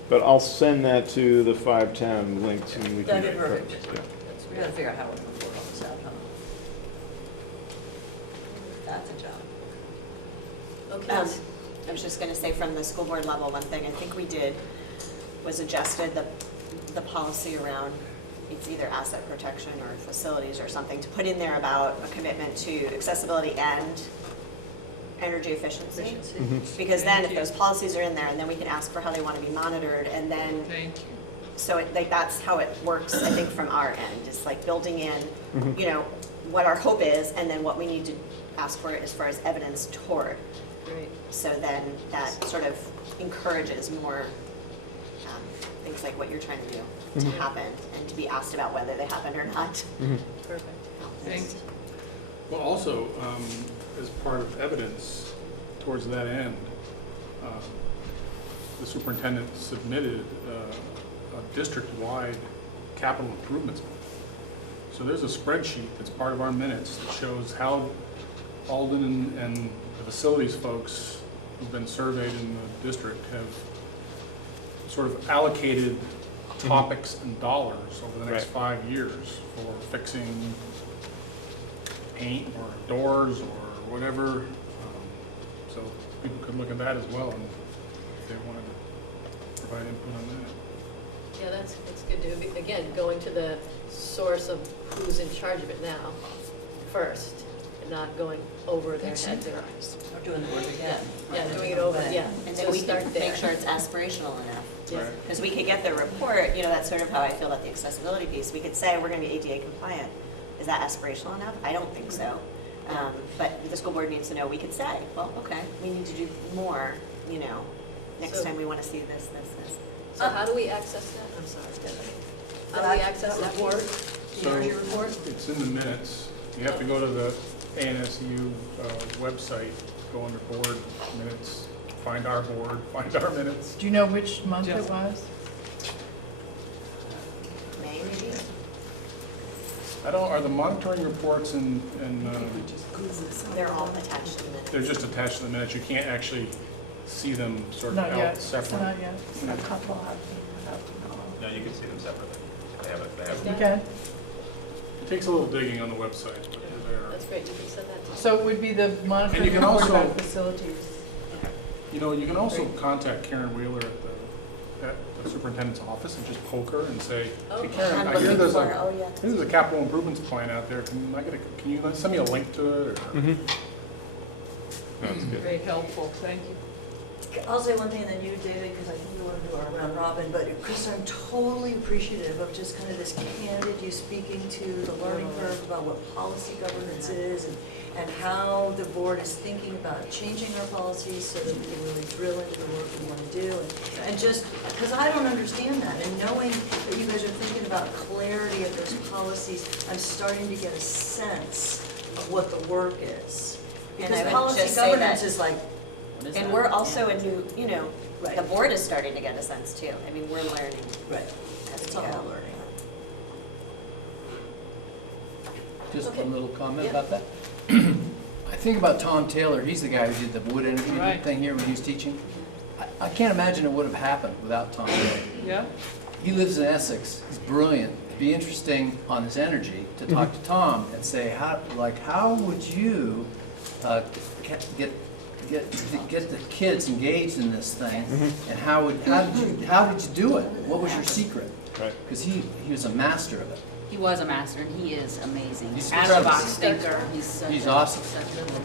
But I'll send that to the 510 links and we can. That'd be perfect. Yeah. We gotta figure out how we're gonna work all this out, huh? That's a job. Okay. I was just gonna say from the school board level, one thing I think we did was adjusted the policy around, it's either asset protection or facilities or something, to put in there about a commitment to accessibility and energy efficiency. Because then if those policies are in there, and then we can ask for how they want to be monitored, and then, Thank you. so that's how it works, I think, from our end, is like building in, you know, what our hope is, and then what we need to ask for as far as evidence toward. Great. So then that sort of encourages more things like what you're trying to do to happen, and to be asked about whether they happen or not. Perfect. Thank you. Well, also, as part of evidence towards that end, the superintendent submitted a district-wide capital improvements plan. So there's a spreadsheet that's part of our minutes that shows how Alden and the facilities folks who've been surveyed in the district have sort of allocated topics and dollars over the next 5 years for fixing paint or doors or whatever. So people could look at that as well, and if they wanted to provide input on that. Yeah, that's good to, again, going to the source of who's in charge of it now first, and not going over their heads. Or doing the work again. Yeah, doing it over, yeah. And So then we start can there. make sure it's aspirational enough. Yeah. Because we could get the report, you know, that's sort of how I feel about the accessibility piece. We could say we're gonna be ADA compliant. Is that aspirational enough? I don't think so. But the school board needs to know, we could say, well, okay, we need to do more, you know, next So- time we wanna see this. So how do we access that? I'm sorry. How do we access that report? The So energy report? it's in the minutes. You have to go to the ANSU website, go under board minutes, find our board, find our minutes. Do you know which month Yes. it was? May maybe? I don't, are the monitoring reports and They're all attached to the minutes. they're just attached to the minutes? You can't actually see them sort of Not out yet, separate? not yet. A couple have No, you can see them separately. They have it. You can? It takes a little digging on the website, but they're there. That's great, you can send that to us. So it would be the monitoring can report also- about facilities. You know, you can also contact Karen Wheeler at the superintendent's office and just poke her and say, Oh, hey Karen, I'm I hear looking there's for, a, oh yeah. there's a capital improvements plan out there. Can you send me a link to it? Or That's good. Very helpful, thank you. I'll say one thing, and then you, David, because I think we want to do our round robin, but Chris, I'm totally appreciative of just kind of this candid, you speaking to the learning curve about what policy governance is, and how the board is thinking about changing our policies so that we can really drill into the work we want to do, and just, because I don't understand that, and knowing that you guys are thinking about clarity of those policies, I'm starting to get a sense of what the work is. And Because I would policy just say governance that- is like, what is And that? we're also a new, you know, Right. the board is starting to get a sense too. I mean, we're learning Right, as it's we all go. learning. Just Okay. a little comment Yeah. about that. I think about Tom Taylor, he's the guy who did the wood energy Right. thing here when he was teaching. I can't imagine it would have happened without Tom Taylor. Yeah? He lives in Essex, he's brilliant. It'd be interesting on this energy to talk to Tom and say, how would you get the kids engaged in this thing? And how did you do it? What was your secret? Right. Because he was a master of it. He was a master, and he is amazing. He's Out of the incredible. box thinker. He's awesome.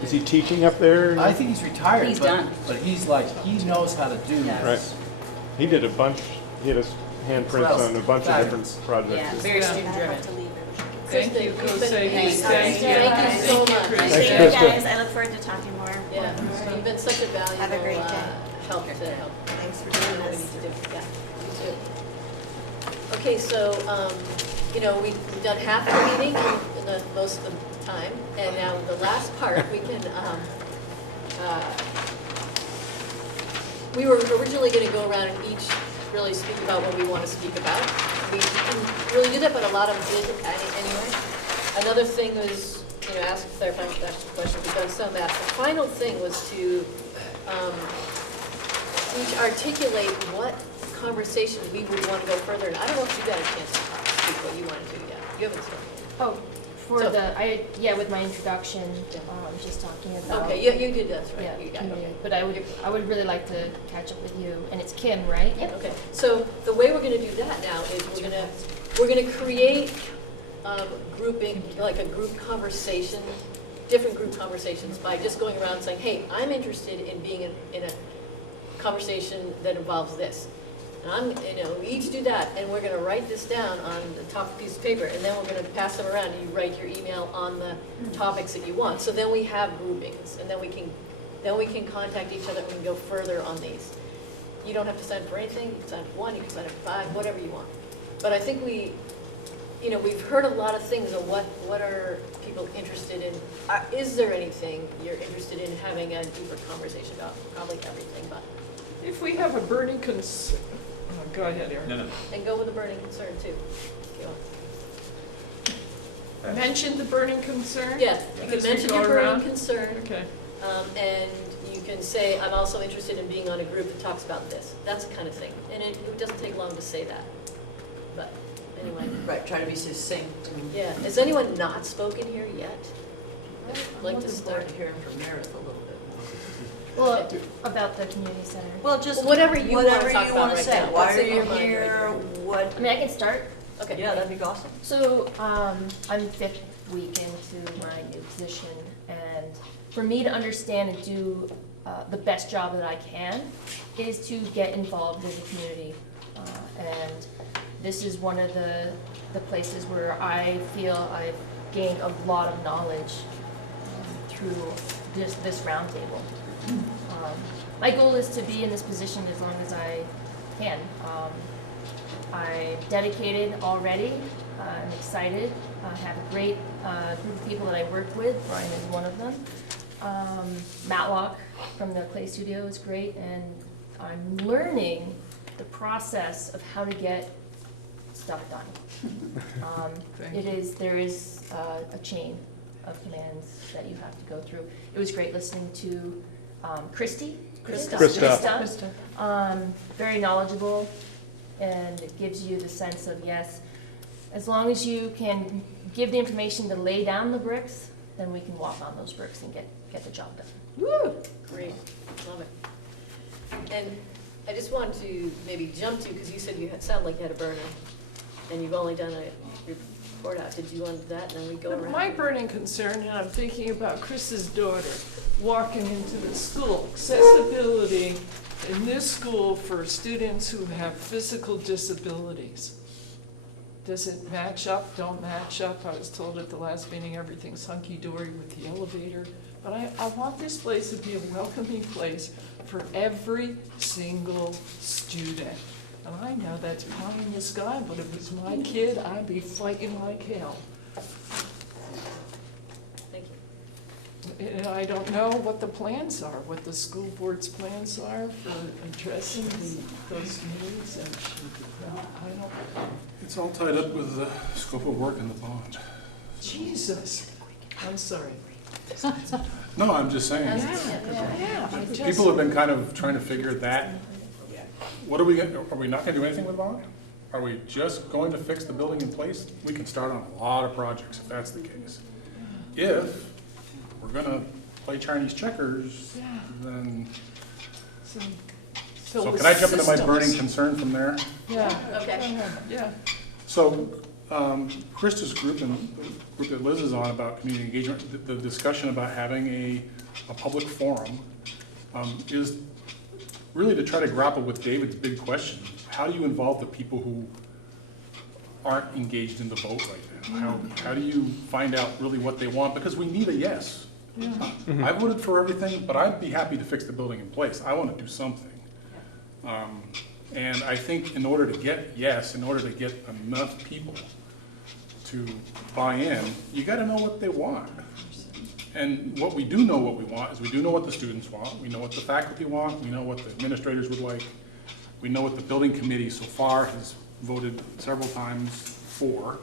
Is he teaching up there? I think he's retired, He's but, done. but he's like, he knows how to do Yes. this. Right. He did a bunch, he had his handprints on a bunch of different projects. Yeah, very Yeah. student driven. Thank you, Kristen, Jose. you've been- Thank you. Thank you so much. Thanks, Thank you Krista. guys. I look forward to talking more. Yeah, you've been such a valuable Have a great day. help to help. Thanks for do doing what we this. need to do. Yeah, you too. Okay, so, you know, we've done half the meeting in the most of the time, and now the last part, we can, we were originally gonna go around and each really speak about what we want to speak about. We didn't really do that, but a lot of them did anyway. Another thing was, ask clarifying questions, we've done some of that. The final thing was to each articulate what conversations we would want to go further. And I don't know if you got a chance to speak what you want to do yet. You haven't spoken. Oh, with my introduction, just talking about. Okay, yeah, you did, that's right. Yeah, You got it, okay. but I would really like to catch up with you, and it's Kim, right? Yeah, okay. So the way we're gonna do that now is we're gonna create grouping, like a group conversation, different group conversations by just going around saying, hey, I'm interested in being in a conversation that involves this. And we each do that, and we're gonna write this down on the top of a piece of paper, and then we're gonna pass them around, and you write your email on the topics that you want. So then we have groupings, and then we can contact each other, and we can go further on these. You don't have to sign up for anything, you can sign up for 1, you can sign up for 5, whatever you want. But I think we've heard a lot of things on what are people interested in. Is there anything you're interested in having a deeper conversation about? Probably everything, but. If we have a burning concern, go ahead, Erin. No. And go with the burning concern too. Mention the burning concern? Yeah, you can As we mention go your burning around? concern. Okay. And you can say, I'm also interested in being on a group that talks about this. That's the kind of thing. And it doesn't take long to say that. But anyway. Right, try to be succinct. Yeah. Has anyone not spoken here yet? I'd like to Looking forward start. to hearing from Meredith a little bit more. Well, about the community center. Well, just whatever you want to talk about wanna right say. now. Why What's are in you your mind right here? now? What? I mean, I can start. Okay. Yeah, that'd be awesome. So I'm 5th week into my new position, and for me to understand and do the best job that I can is to get involved in the community. And this is one of the places where I feel I've gained a lot of knowledge through this roundtable. My goal is to be in this position as long as I can. I'm dedicated already. I'm excited. I have a great group of people that I work with. Brian is one of them. Matlock from the Clay Studio is great, and I'm learning the process of how to get stuff done. There is a chain of commands that you have to go through. It was great listening to Krista. Very knowledgeable, and it gives you the sense of, yes, as long as you can give the information to lay down the bricks, then we can walk on those bricks and get the job done. Woo! Great, love it. And I just wanted to maybe jump to, because you said you sound like you had a burner, and you've only done a report out. Did you want that, and then we go around? My burning concern, and I'm thinking about Chris's daughter walking into the school, accessibility in this school for students who have physical disabilities. Does it match up, don't match up? I was told at the last meeting everything's hunky-dory with the elevator. But I want this place to be a welcoming place for every single student. And I know that's pie in the sky, but if it was my kid, I'd be fighting like hell. Thank you. And I don't know what the plans are, what the school board's plans are for addressing those needs, and I don't. It's all tied up with the scope of work and the bond. Jesus, I'm sorry. No, I'm just saying. People have been kind of trying to figure that. What are we not going to do anything with the bond? Are we just going to fix the building in place? We can start on a lot of projects if that's the case. If we're going to play Chinese checkers, then. So can I jump into my burning concern from there? Yeah. Okay. Yeah. So, Krista's group and the group that Liz is on about community engagement, the discussion about having a public forum is really to try to grapple with David's big question. How do you involve the people who aren't engaged in the vote right now? How do you find out really what they want? Because we need a yes. Yeah. I voted for everything, but I'd be happy to fix the building in place. I want to do something. And I think in order to get enough people to buy in, you got to know what they want. And what we do know what we want is we do know what the students want, we know what the faculty want, we know what the administrators would like, we know what the building committee so far has voted several times for,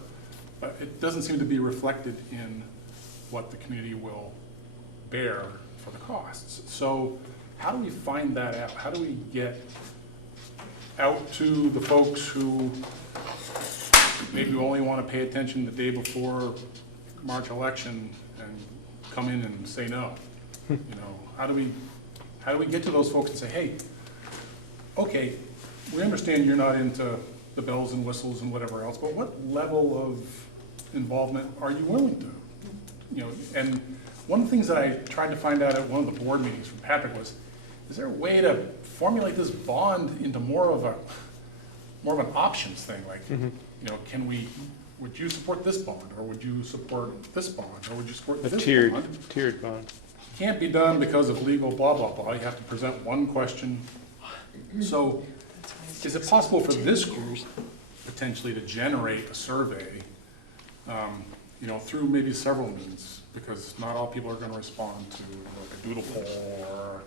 but it doesn't seem to be reflected in what the community will bear for the costs. So how do we find that out? How do we get out to the folks who maybe only want to pay attention the day before March election and come in and say no? You know, how do we get to those folks and say, hey, okay, we understand you're not into the bells and whistles and whatever else, but what level of involvement are you willing to? You know, and one of the things that I tried to find out at one of the board meetings from Patrick was, is there a way to formulate this bond into more of an options thing? Like, you know, would you support this bond, or would you support this bond, or would you support this bond? Tiered bond. Can't be done because of legal blah, blah, blah. You have to present one question. So is it possible for this group potentially to generate a survey, you know, through maybe several means? Because not all people are going to respond to like a doodle poll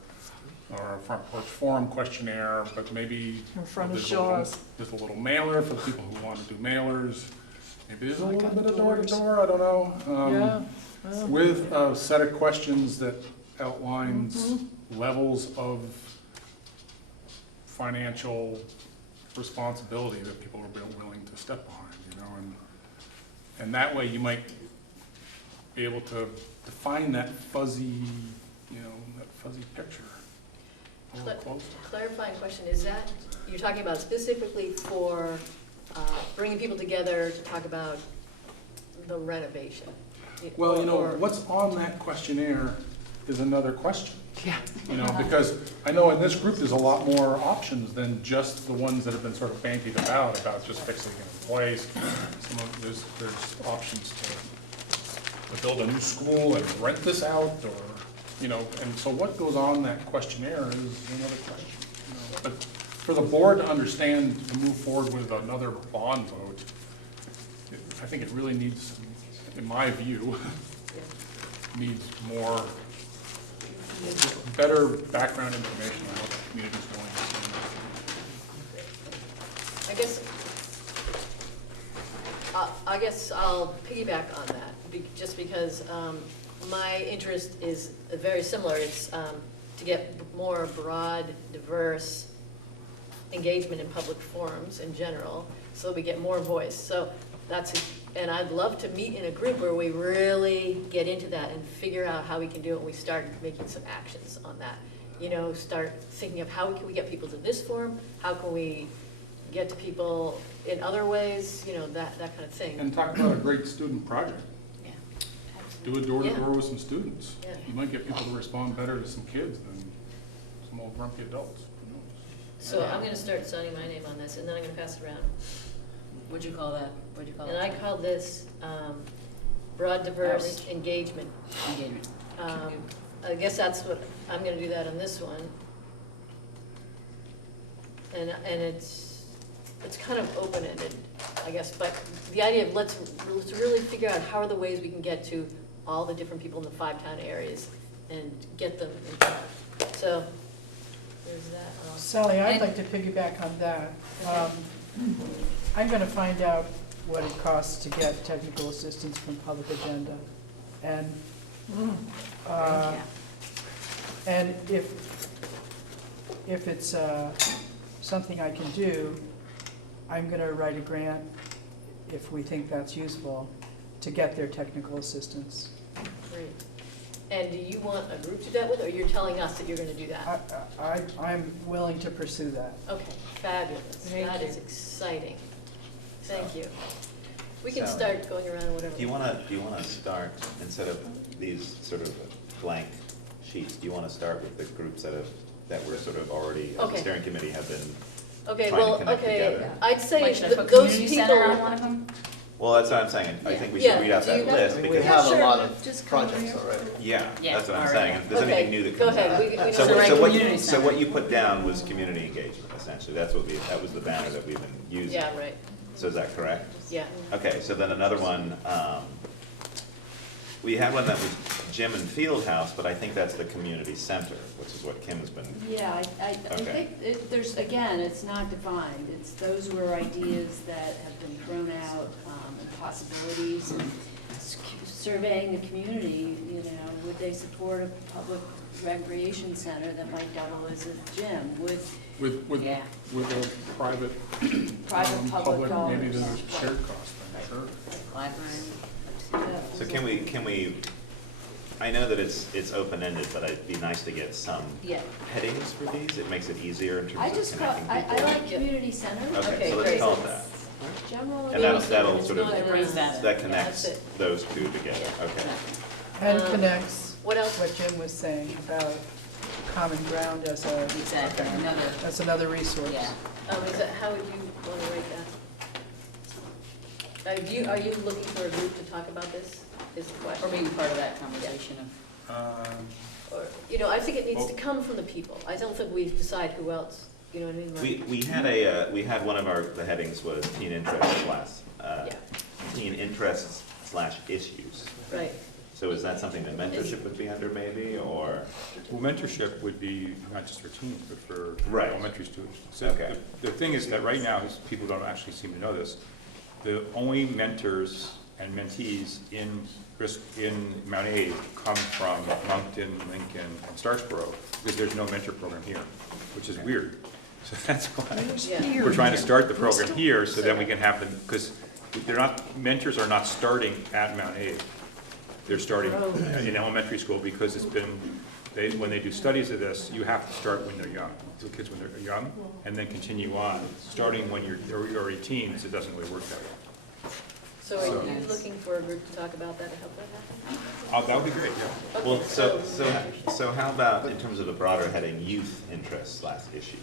or a front porch forum questionnaire, but maybe In front of there's Shaw's. there's a little mailer for the people who want to do mailers. Maybe there's a little bit of door-to-door, I don't know. Yeah. With a set of questions that outlines levels of financial responsibility that people are willing to step behind, you know, and that way you might be able to define that fuzzy, you know, that fuzzy picture a little closer. Clarifying question, is that, you're talking about specifically for bringing people together to talk about the renovation? Well, you know, Or- what's on that questionnaire is another question. Yeah. You know, because I know in this group, there's a lot more options than just the ones that have been sort of bandied about just fixing it in place. There's options to build a new school and rent this out, or, you know, and so what goes on that questionnaire is another question. You know. But for the board to understand, to move forward with another bond vote, I think it really needs, in my view, needs more, better background information on what the community's going to I guess I'll piggyback on that, just because my interest is very similar. It's to get more broad, diverse engagement in public forums in general, so we get more voice. So and I'd love to meet in a group where we really get into that and figure out how we can do it, and we start making some actions on that. You know, start thinking of how can we get people to this forum, how can we get to people in other ways, you know, that kind of thing. And talk about a great student project. Yeah. Do a door-to-door with some students. Yeah. You might get people to respond better to some kids than some old grumpy adults. Who knows? So I'm gonna start signing my name on this, and then I'm gonna pass it around. What'd you call that? And I call this broad, diverse Outreach. engagement. Engagement. I guess that's what, I'm gonna do that on this one. And it's kind of open-ended, I guess, but the idea of let's really figure out how are the ways we can get to all the different people in the 5-town areas and get them involved. So, there's that. Sally, I'd like to piggyback on that. I'm gonna find out what it costs to get technical assistance from Public Agenda. And, and if it's something I can do, I'm gonna write a grant, if we think that's useful, to get their technical assistance. Great. And do you want a group to do that with, or you're telling us that you're gonna do that? I'm willing to pursue that. Okay, fabulous. That is exciting. Thank you. We can start going around whatever. Do you wanna start, instead of these sort of blank sheets, do you wanna start with the groups that were sort of already, as a Okay. steering committee, have been Okay, trying to well, connect okay, together? I'd say Like, should I put those community center on people. one of them? Well, that's what I'm saying, I think we Yeah. should read out Do you that have- list, I mean, because. we have a Sure, lot of just come projects here. already. Yeah, Yeah, that's what I'm alright. saying, if there's Okay, anything new that go comes ahead. out. We know So the right community so center. what you put down was community engagement, essentially, that was the banner that we've been using. Yeah, right, So is that correct? yeah. Okay, so then another one, We had one that was gym and field house, but I think that's the community center, which is what Kim's been. Yeah, I Okay. think there's, again, it's not defined. Those were ideas that have been thrown out, and possibilities, and surveying the community, you know, would they support a public recreation center that might double as a gym? With Yeah. with a private, Private, public dollars. maybe there's a shared cost, then, sure. Library. So can we, I know that it's open-ended, but it'd be nice to get some Yeah. headings for these. It makes it easier in I terms just of call, connecting I people. like community center. Okay, so let's great. call it that. General. And that'll sort of, It brings that in. that Yeah, connects that's it. those two together, Yeah. okay. And Um, connects What else? what Jim was saying about common ground as Exactly, another resource. yeah. How would you want to rate that? Are you looking for a group to talk about this, is the question? Or being part of that conversation of. Or, you know, I think it needs to come from the people. I don't think we decide who else, you know what I mean? Like- We had one of the headings was teen interests teen interests / issues. Right. So is that something that mentorship would be under maybe, or? Well, mentorship would be not just for teens, but for Right. elementary students. So Okay. the thing is that right now, people don't actually seem to know this, the only mentors and mentees in Mount Airy come from Moncton, Lincoln, and Starksboro, because there's no mentor program here, which is weird. So that's why Yeah. we're trying to start the program here, so then we can have them, because mentors are not starting at Mount Airy. They're starting in elementary school, because it's been, when they do studies of this, you have to start when they're young, so kids when they're young, and then continue on. Starting when you're already teens, it doesn't really work that way. So are you looking for a group to talk about that to help that happen? That would be great, yeah. Well, so how about in terms of a broader heading, youth interests / issues?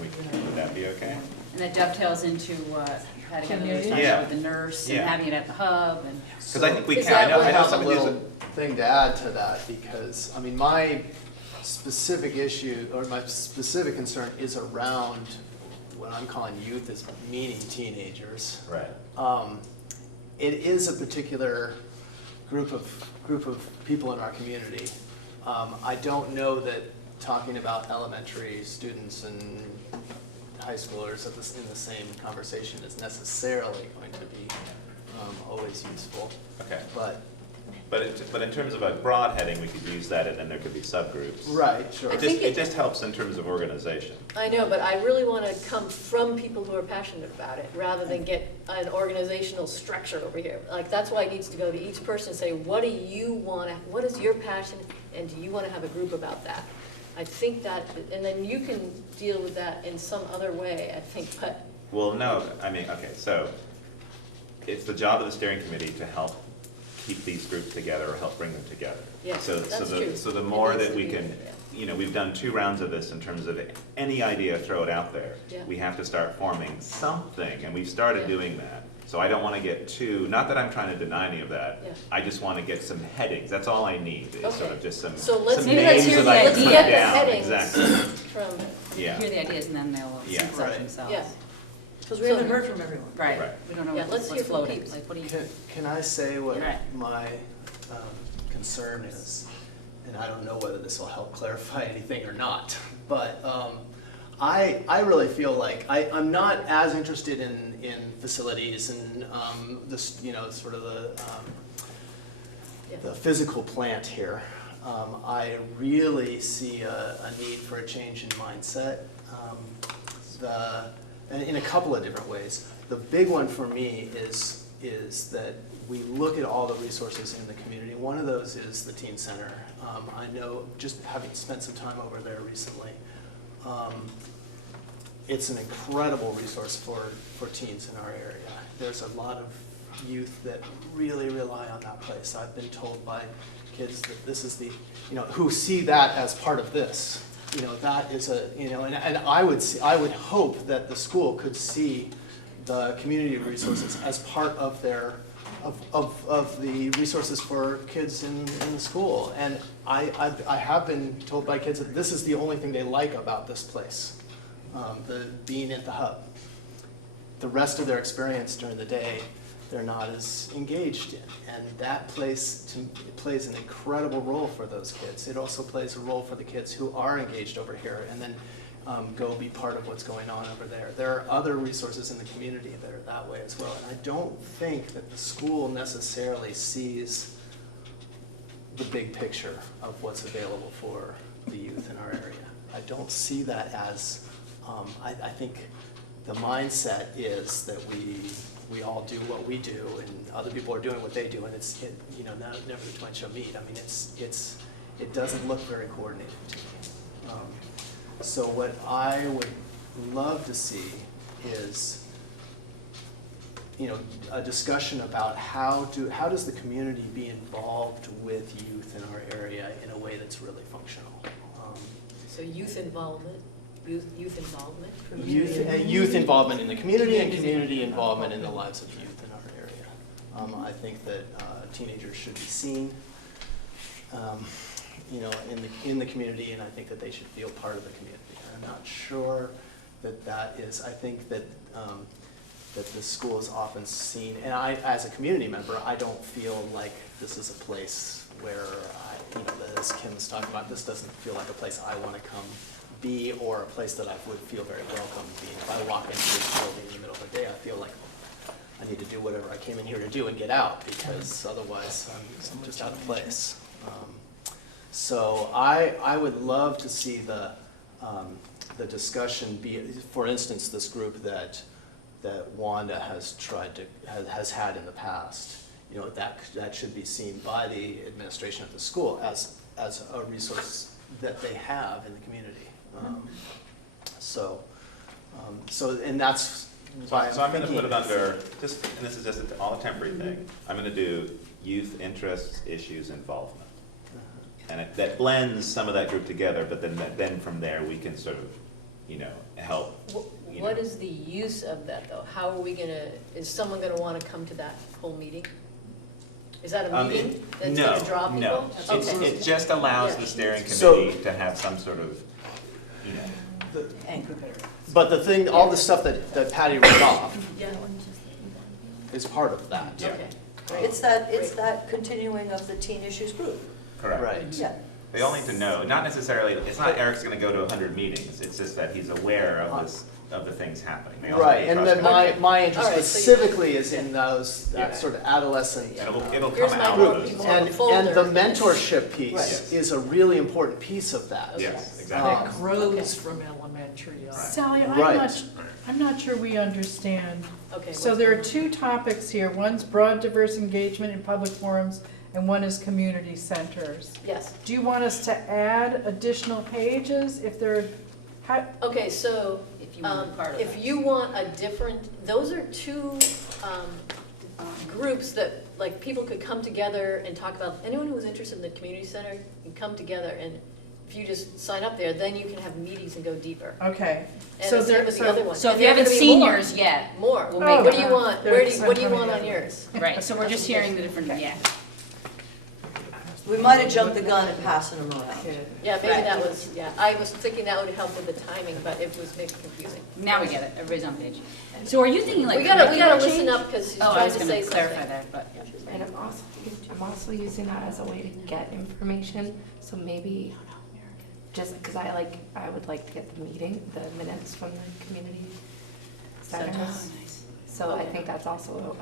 Would that be okay? And that dovetails into what Patty Heather was talking Yeah. about with the nurse and Yeah. having it at the hub and. Because I think we Is can, I know have some a of these. little thing to add to that, because, I mean, my specific issue, or my specific concern is around what I'm calling youth, is meaning teenagers. Right. It is a particular group of people in our community. I don't know that talking about elementary students and high schoolers in the same conversation is necessarily going to be always useful. Okay. But in terms of a broad heading, we could use that, and then there could be subgroups. right, sure. It just helps in terms of organization. I know, but I really want to come from people who are passionate about it, rather than get an organizational structure over here. Like, that's why it needs to go to each person and say, what do you want to, what is your passion, and do you want to have a group about that? I think that, and then you can deal with that in some other way, I think, but. Well, no, I mean, okay, so it's the job of the steering committee to help keep these groups together or help bring them together. Yes, So that's true. So the It more needs that to we be, can, yeah. we've done 2 rounds of this in terms of any idea, throw it out there. Yeah. We have to start forming something, and we've started Yeah. doing that. So I don't want to get too, not that I'm trying to deny any of that. Yeah. I just want to get some headings. That's all I need, is sort Okay. of just some So let's, some maybe let's names hear, that I let's can put get the down. headings Exactly. from, Yeah. Hear the ideas and then they'll Yeah. synthesize Right. themselves. yeah. Because we haven't heard from everyone. Right, Right. we don't know Yeah, let's what's hear from floating, peeps. like, what do you? Can I say what Right. my concern is? And I don't know whether this will help clarify anything or not, but I really feel like I'm not as interested in facilities and this, sort of the physical plant here. I really see a need for a change in mindset, in a couple of different ways. The big one for me is that we look at all the resources in the community. One of those is the teen center. I know, just having spent some time over there recently, it's an incredible resource for teens in our area. There's a lot of youth that really rely on that place. I've been told by kids that this is who see that as part of this. That is and I would hope that the school could see the community resources as part of their of the resources for kids in the school. And I have been told by kids that this is the only thing they like about this place, the being at the hub. The rest of their experience during the day, they're not as engaged in. And that plays an incredible role for those kids. It also plays a role for the kids who are engaged over here and then go be part of what's going on over there. There are other resources in the community that are that way as well. And I don't think that the school necessarily sees the big picture of what's available for the youth in our area. I don't see that as, I think the mindset is that we all do what we do and other people are doing what they do, and never the twins shall meet. I mean, it doesn't look very coordinated to me. So what I would love to see is, a discussion about how does the community be involved with youth in our area in a way that's really functional. So youth involvement, youth involvement? Youth involvement in the community and community involvement in the lives of youth in our area. I think that teenagers should be seen, in the community, and I think that they should feel part of the community. I'm not sure that is. I think that that the school is often seen, and I, as a community member, I don't feel like this is a place where as Kim's talking about, this doesn't feel like a place I want to come be, or a place that I would feel very welcome being. If I walk into this building in the middle of the day, I feel like I need to do whatever I came in here to do and get out, because otherwise I'm just out of place. So I would love to see the discussion be, for instance, this group that Wanda has has had in the past. That should be seen by the administration of the school as a resource that they have in the community. And that's why So I'm going to put it under, and this is just all a temporary thing, I'm going to do youth interests, issues, involvement. And that blends some of that group together, but then from there we can sort of, help. What is the use of that, though? How are we gonna, is someone gonna wanna come to that whole meeting? Is that a meeting that's gonna draw people? No, Okay. it just allows the steering So- committee to have some sort of, Anchor bearer. But the thing, all the stuff that Patty read off is part of that. Yeah. Okay, It's that continuing of the teen issues group. correct. Right. Yeah. They all need to know, not necessarily, it's not Eric's gonna go to 100 meetings, it's just that he's aware of the things happening. They all Right, need to and trust then him. my interest All right, so specifically is in that Yeah. sort of adolescent. And it'll Here's come my out group. of those. People And, have a folder. and the mentorship piece Right. is a really important piece of that. Yes, That exactly. grows from elementary on. Sally, Right. I'm not sure we understand. Okay. So what's there are the- two topics here. One's broad, diverse engagement in public forums, and one is community centers. Yes, Do you want us to add additional pages if there, okay, so, If you want part of if that. you want a different, those are two, groups that, like, people could come together and talk about, anyone who was interested in the community center can come together, and if you just sign up there, then you can have meetings and go deeper. okay. And So the same there, with the other one. So if And you there are haven't gonna be seen more. yours yet, More. We'll make What it- do you want, There's what do you so want many on yours? right, so we're just sharing the different, yeah. We might have jumped the gun and passing them around. Yeah, maybe that was, I was thinking that would help with the timing, but it was maybe confusing. Now we get it, everybody's on page. So are you thinking like? We gotta curricular listen change? up, because she's Oh, I trying was to gonna say clarify something. that, but, And I'm also using that as a way to get information, so maybe, just because I would like to get the minutes from the community centers. nice. So I think that's also,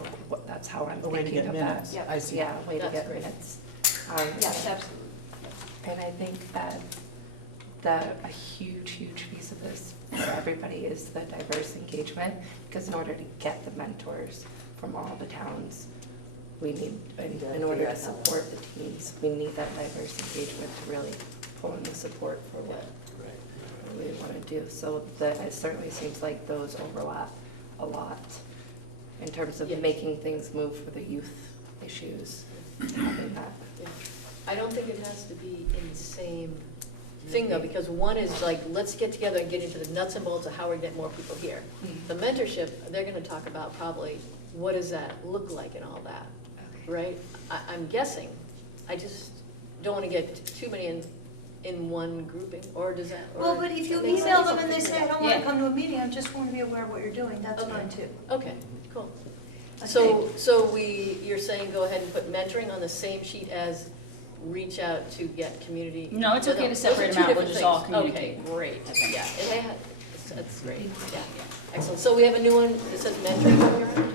that's how I'm A way to thinking get of that. minutes. Yep. I see. Yeah, a way to That's get great. minutes. Yes, absolutely. And I think that a huge piece of this for everybody is the diverse engagement, because in order to get the mentors from all the towns, we need, in order to support the teams, we need that diverse engagement to really pull in the support for what we want to do. So it certainly seems like those overlap a lot in terms of Yes. making things move for the youth issues, having that. Yeah. I don't think it has to be in the same thing, though, because one is like, let's get together and get into the nuts and bolts of how we get more people here. The mentorship, they're gonna talk about probably, what does that look like and all that, right? I'm guessing, I just don't wanna get too many in one grouping, or does that? or Well, but if you that makes email sense? them and they say, I don't want to Yeah. come to a meeting, I just want to be aware of what you're doing, that's Okay. fine too. Okay, cool. You're saying go ahead and put mentoring on the same sheet as reach out to get community? No, it's okay to separate them out, we'll just all communicate. Okay, great, Okay. yeah, that's great, yeah, excellent. So we have a new one that says mentoring going around?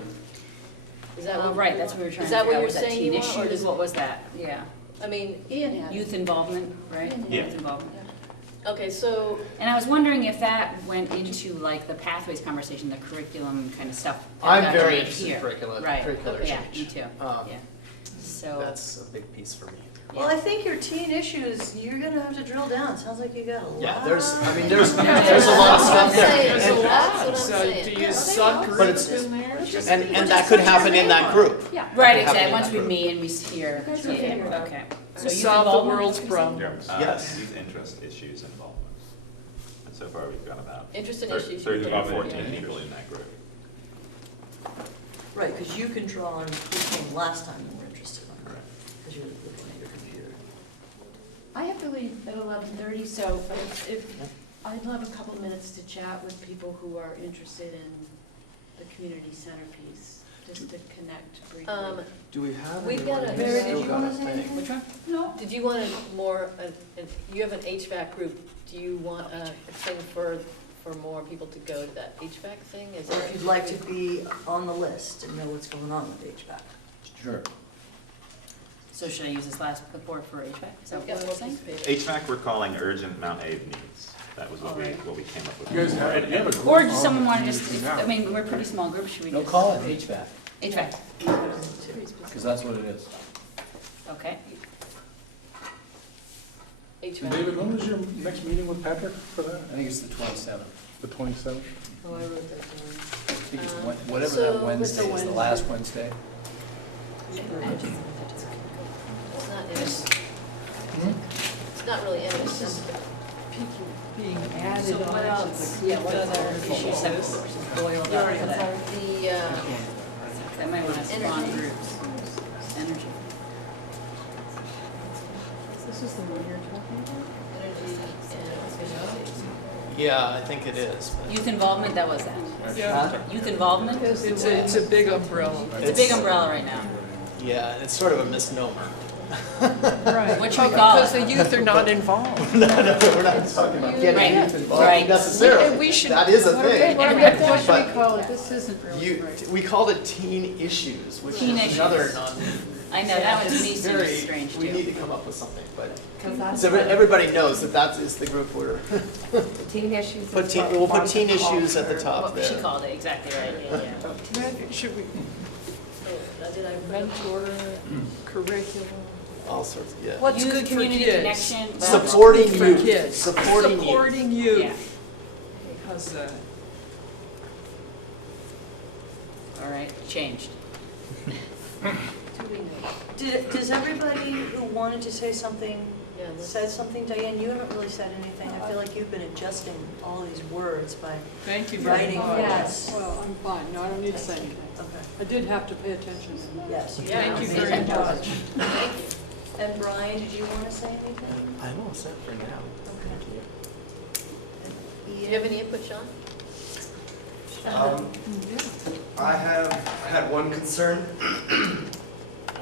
Is that what? Right, that's what we were trying Is to that figure what out, you're was that saying you teen want, or issues, does- what was that? Yeah. I mean, Ian had it. Youth involvement, right? Yeah. Youth involvement. okay, so, And I was wondering if that went into like the pathways conversation, the curriculum kind of stuff. that I'm got very right interested in here. curricular Right. change. Yeah, me too, Um, yeah. So, That's a big piece for me. Well, I think your teen issues, you're gonna have to drill down. Sounds like you got a lot. Yeah, there's a lot of stuff there. There's a lot, that's what I'm So saying. do you But it's- subgroups in there? And that could happen in that group. Yeah. right, Happen in exactly, once that we group. meet and we hear, guys will figure it out. okay. So To youth solve the involvement, world's that's what you're saying? problems. Yes. Youth interest issues involvement. And so far, we've got about Interest in thir- issues. 13 or Yeah. 14 people in that group. Right, because you can draw on who came last time and were interested in it, Correct. because you're looking at your computer. I have to leave at 11:30, so if, I'd love a couple minutes to chat with people who are interested in the community center piece, just to connect briefly. Do we have? We've got a- anyone Mary, who's did still you got wanna a say thing? anything? Which one? No, Did you want you have an HVAC group, do you want a thing for more people to go to that HVAC thing? Is Or there? if you'd like to be on the list and know what's going on with HVAC. Sure. So should I use this last report for HVAC? Is that We've got what more we're saying? piece of paper. HVAC, we're calling urgent Mount Aid needs. That was what we Alright. came up with. You guys have, you have a group Or does on someone want to the just, community now. I mean, we're a pretty small group, should we No, just? call it HVAC, HVAC, because that's what it is. okay. HVAC. David, when was your next meeting with Patrick for that? I think it's the 27th. The 27th? Oh, I wrote that down. I think it's Um, whatever so- that Wednesday is, the last Wednesday. It's not in it. It's not really in it, it's just, People being added So what on to else, the yeah, group what that's other already issues have exists. boiled up for that? the, I might want to spawn Energy. groups. Energy. This is the one you're talking about? energy and efficiency. Yeah, I think it is. but- Youth involvement, that was that. Yeah, Youth involvement? it's a big umbrella. It's a big umbrella right now. Yeah, it's sort of a misnomer. Right. What should we call Because it? the youth are not involved. No, we're not talking about getting Right, youth involved right. necessarily. And we should- That is a thing. What should But we call it? This isn't really you, right. we called it teen issues, which Teen is another issues. non. I know, that one to me It's seems very- strange We need too. to come up with something, but, because that's so everybody knows that that is the group we're, teen issues. put is teen, what we'll put Martha teen called issues at the for- top What she there. called it, exactly right, yeah, yeah. Should we So, did I mentor, curriculum? All sorts, yeah. What's Youth good for community kids? connection. well, Supporting For youth, kids. supporting youth. Supporting Yeah. youth. How's that? All right, changed. Does everybody who wanted to say something, Yeah, let's- said something? Diane, you haven't really said anything. I feel like you've been adjusting all these words by Thank you very writing. much. Yes. Well, I'm fine, no, I don't need to say anything. Okay, I did have to pay attention. yes. Yeah, Thank you amazing. very much. Thank you. And Brian, did you want to say anything? I'm all set for now. Do you have any input, Sean? I have had one concern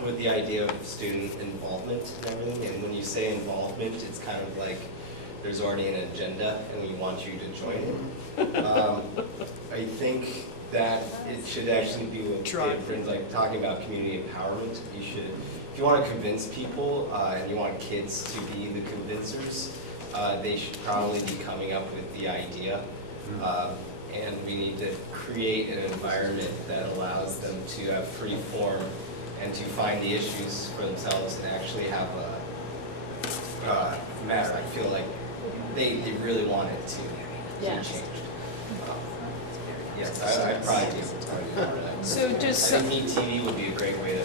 with the idea of student involvement and everything, and when you say involvement, it's kind of like there's already an agenda and we want you to join it. I think that it should actually be what David's like talking about community empowerment. You should, if you want to convince people and you want kids to be the convincers, they should probably be coming up with the idea. And we need to create an environment that allows them to have free form and to find the issues for themselves and actually have a matter. I feel like they really want it to Yes. change. Yes, I probably do. So just, I think Meet TV would be a great way to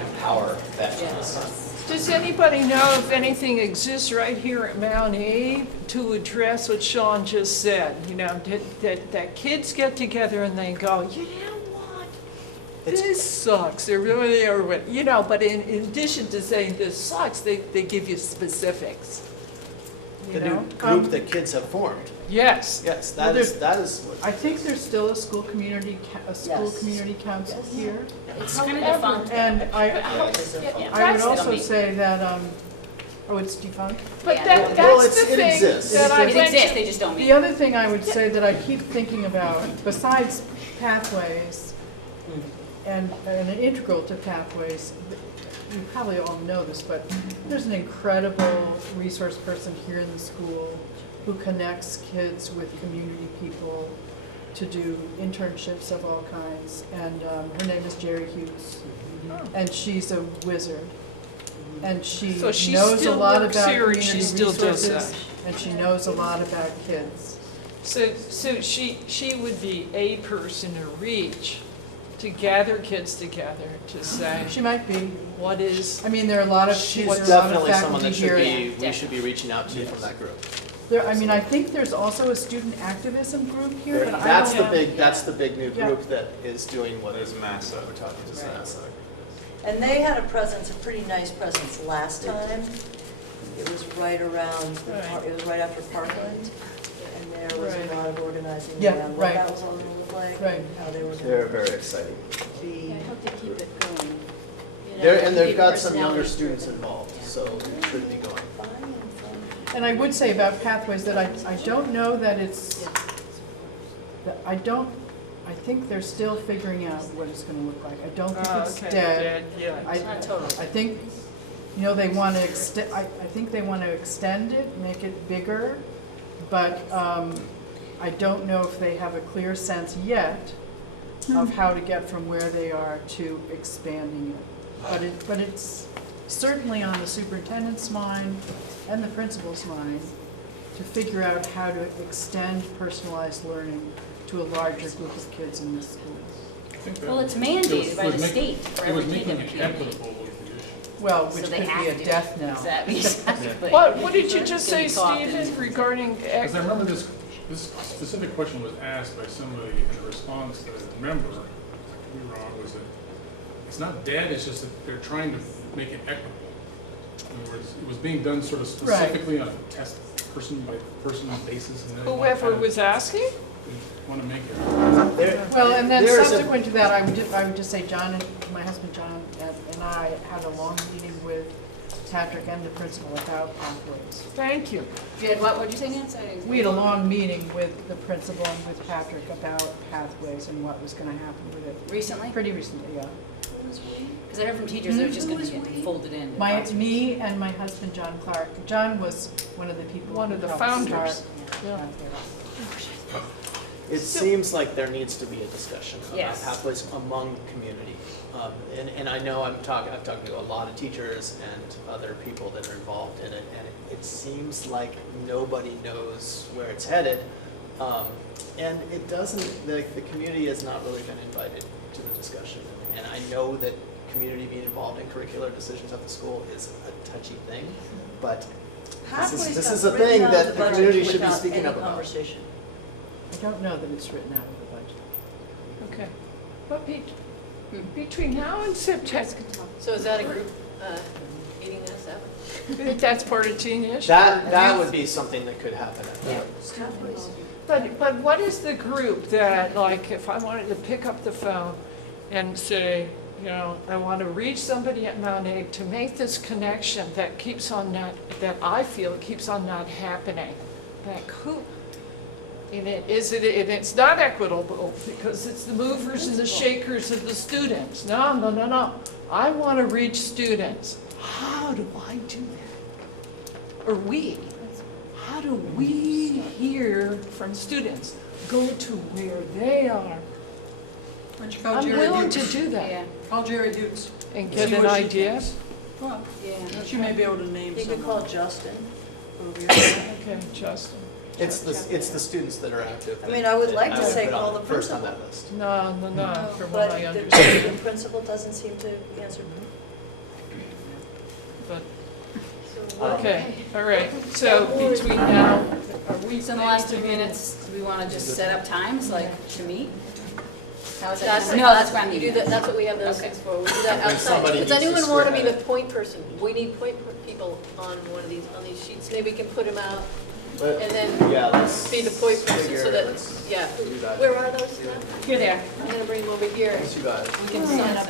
empower that choice. does anybody know if anything exists right here at Mount Abe to address what Sean just said? You know, that kids get together and they go, you know what? This sucks. They really are, you know, but in addition to saying this sucks, they give you specifics. you The know? new group that kids have formed. Yes. Yes, Well, that is what. I think there's still a school community, Yes. community council here. It's kind of defunct. And I would also That's- say that, oh, it's defunct? But Yeah. that, Well, that's the it thing exists. that I It exists, mentioned. they just don't meet. The other thing I would say that I keep thinking about, besides pathways, and integral to pathways, you probably all know this, but there's an incredible resource person here in the school who connects kids with community people to do internships of all kinds. And her name is Jerry Hughes. And she's a wizard. And she So she knows a still lot works about here and community she still does resources, that. and she knows a lot about kids. So she would be a person to reach, to gather kids together, to say, She might be. what is, I mean, there are a lot of, She's there are a lot of definitely someone faculty that should here. be, we should be reaching out to from that group. There, I mean, I think there's also a student activism group here, but I That's don't the know. that's the big new Yeah. group that is doing what There's Massa. we're talking to Right. Massa. And they had a presence, a pretty nice presence last time. It was right around, it was right after Parkland, and there was Right. a lot of organizing Yeah, around what right. that was all gonna look like. Right. And how they were They're gonna very exciting. be. I hope to keep it going. You know, And they've keep got some younger personality students driven. involved, so it should be going. And I would say about pathways that I don't know that it's, that I think they're still figuring out what it's gonna look like. I don't think it's okay, dead. yeah. It's not total. I think, you know, they want to I think they want to extend it, make it bigger, but I don't know if they have a clear sense yet of how to get from where they are to expanding it. But it's certainly on the superintendent's mind and the principal's mind to figure out how to extend personalized learning to a larger group of kids in the school. I think that Well, it's it mandated was- by was the make- state for It every was kid making to it be. equitable was the issue. Well, So which they could have be a to. death knell. Exactly. What did you just It's say, gonna be Stephen, regarding, Because I remember this specific question was asked by somebody, and the response that I remember, I could be wrong, was that it's not dead, it's just that they're trying to make it equitable. In other words, it was being done sort of specifically on a test person by person basis. And then whoever was asking? Want to make it. Well, and then There's a- subsequent to that, I would just say John, my husband John and I had a long meeting with Patrick and the principal about pathways. Thank you. You had what, what'd you say, Nancy? We had a long meeting with the principal and with Patrick about pathways and what was gonna happen with it. Recently? Pretty recently, yeah. Because I heard from teachers that it was just going to get folded in. Me and my husband John Clark. John was one of the people. One who of the helped founders. start Yeah. Pathways. It seems like there needs to be a discussion about Yes. pathways among the community. And I know I've talked to a lot of teachers and other people that are involved in it, and it seems like nobody knows where it's headed. And it doesn't, the community has not really been invited to the discussion. And I know that community being involved in curricular decisions at the school is a touchy thing, but this is a thing that the community should be speaking up about. I don't know that it's written out of the budget. Okay. But between now and September, So is that a group eating us up? that's part of teen issue. That would be something that could happen at that. But what is the group that, like, if I wanted to pick up the phone and say, you know, I want to reach somebody at Mount Abe to make this connection that keeps on not, that I feel keeps on not happening. Like who, and it's not equitable because it's the movers and the shakers of the students. No. I want to reach students. How do I do that? Or we? How do we hear from students? Go to where they are. Why don't you call I'm Jerry willing to Hughes? do that. Yeah. Call Jerry Hughes. And See get an what she idea. thinks. Well, Yeah. she may be able to name You could someone. call Justin. Okay, Justin. It's the students that are active. I mean, I would like to that I say put on call the first on principal. that list. No, from what But I the understand. principal doesn't seem to answer. But, So what- okay, all right. So between now, are we? So in the last 3 minutes, do we want to just set up times, like, to meet? That's, that's ground you do meeting. that, that's what we have those Okay. things for, we do that When outside. somebody Does needs to anyone want to be spearhead the point person? We need point people on one of these, on these sheets, maybe we can put them out, But, and then yeah, let's be the point person, figure- so that, let's yeah. do that. Where are those now? Here they are. I'm gonna bring them over here, Thanks, you guys. we can sign up.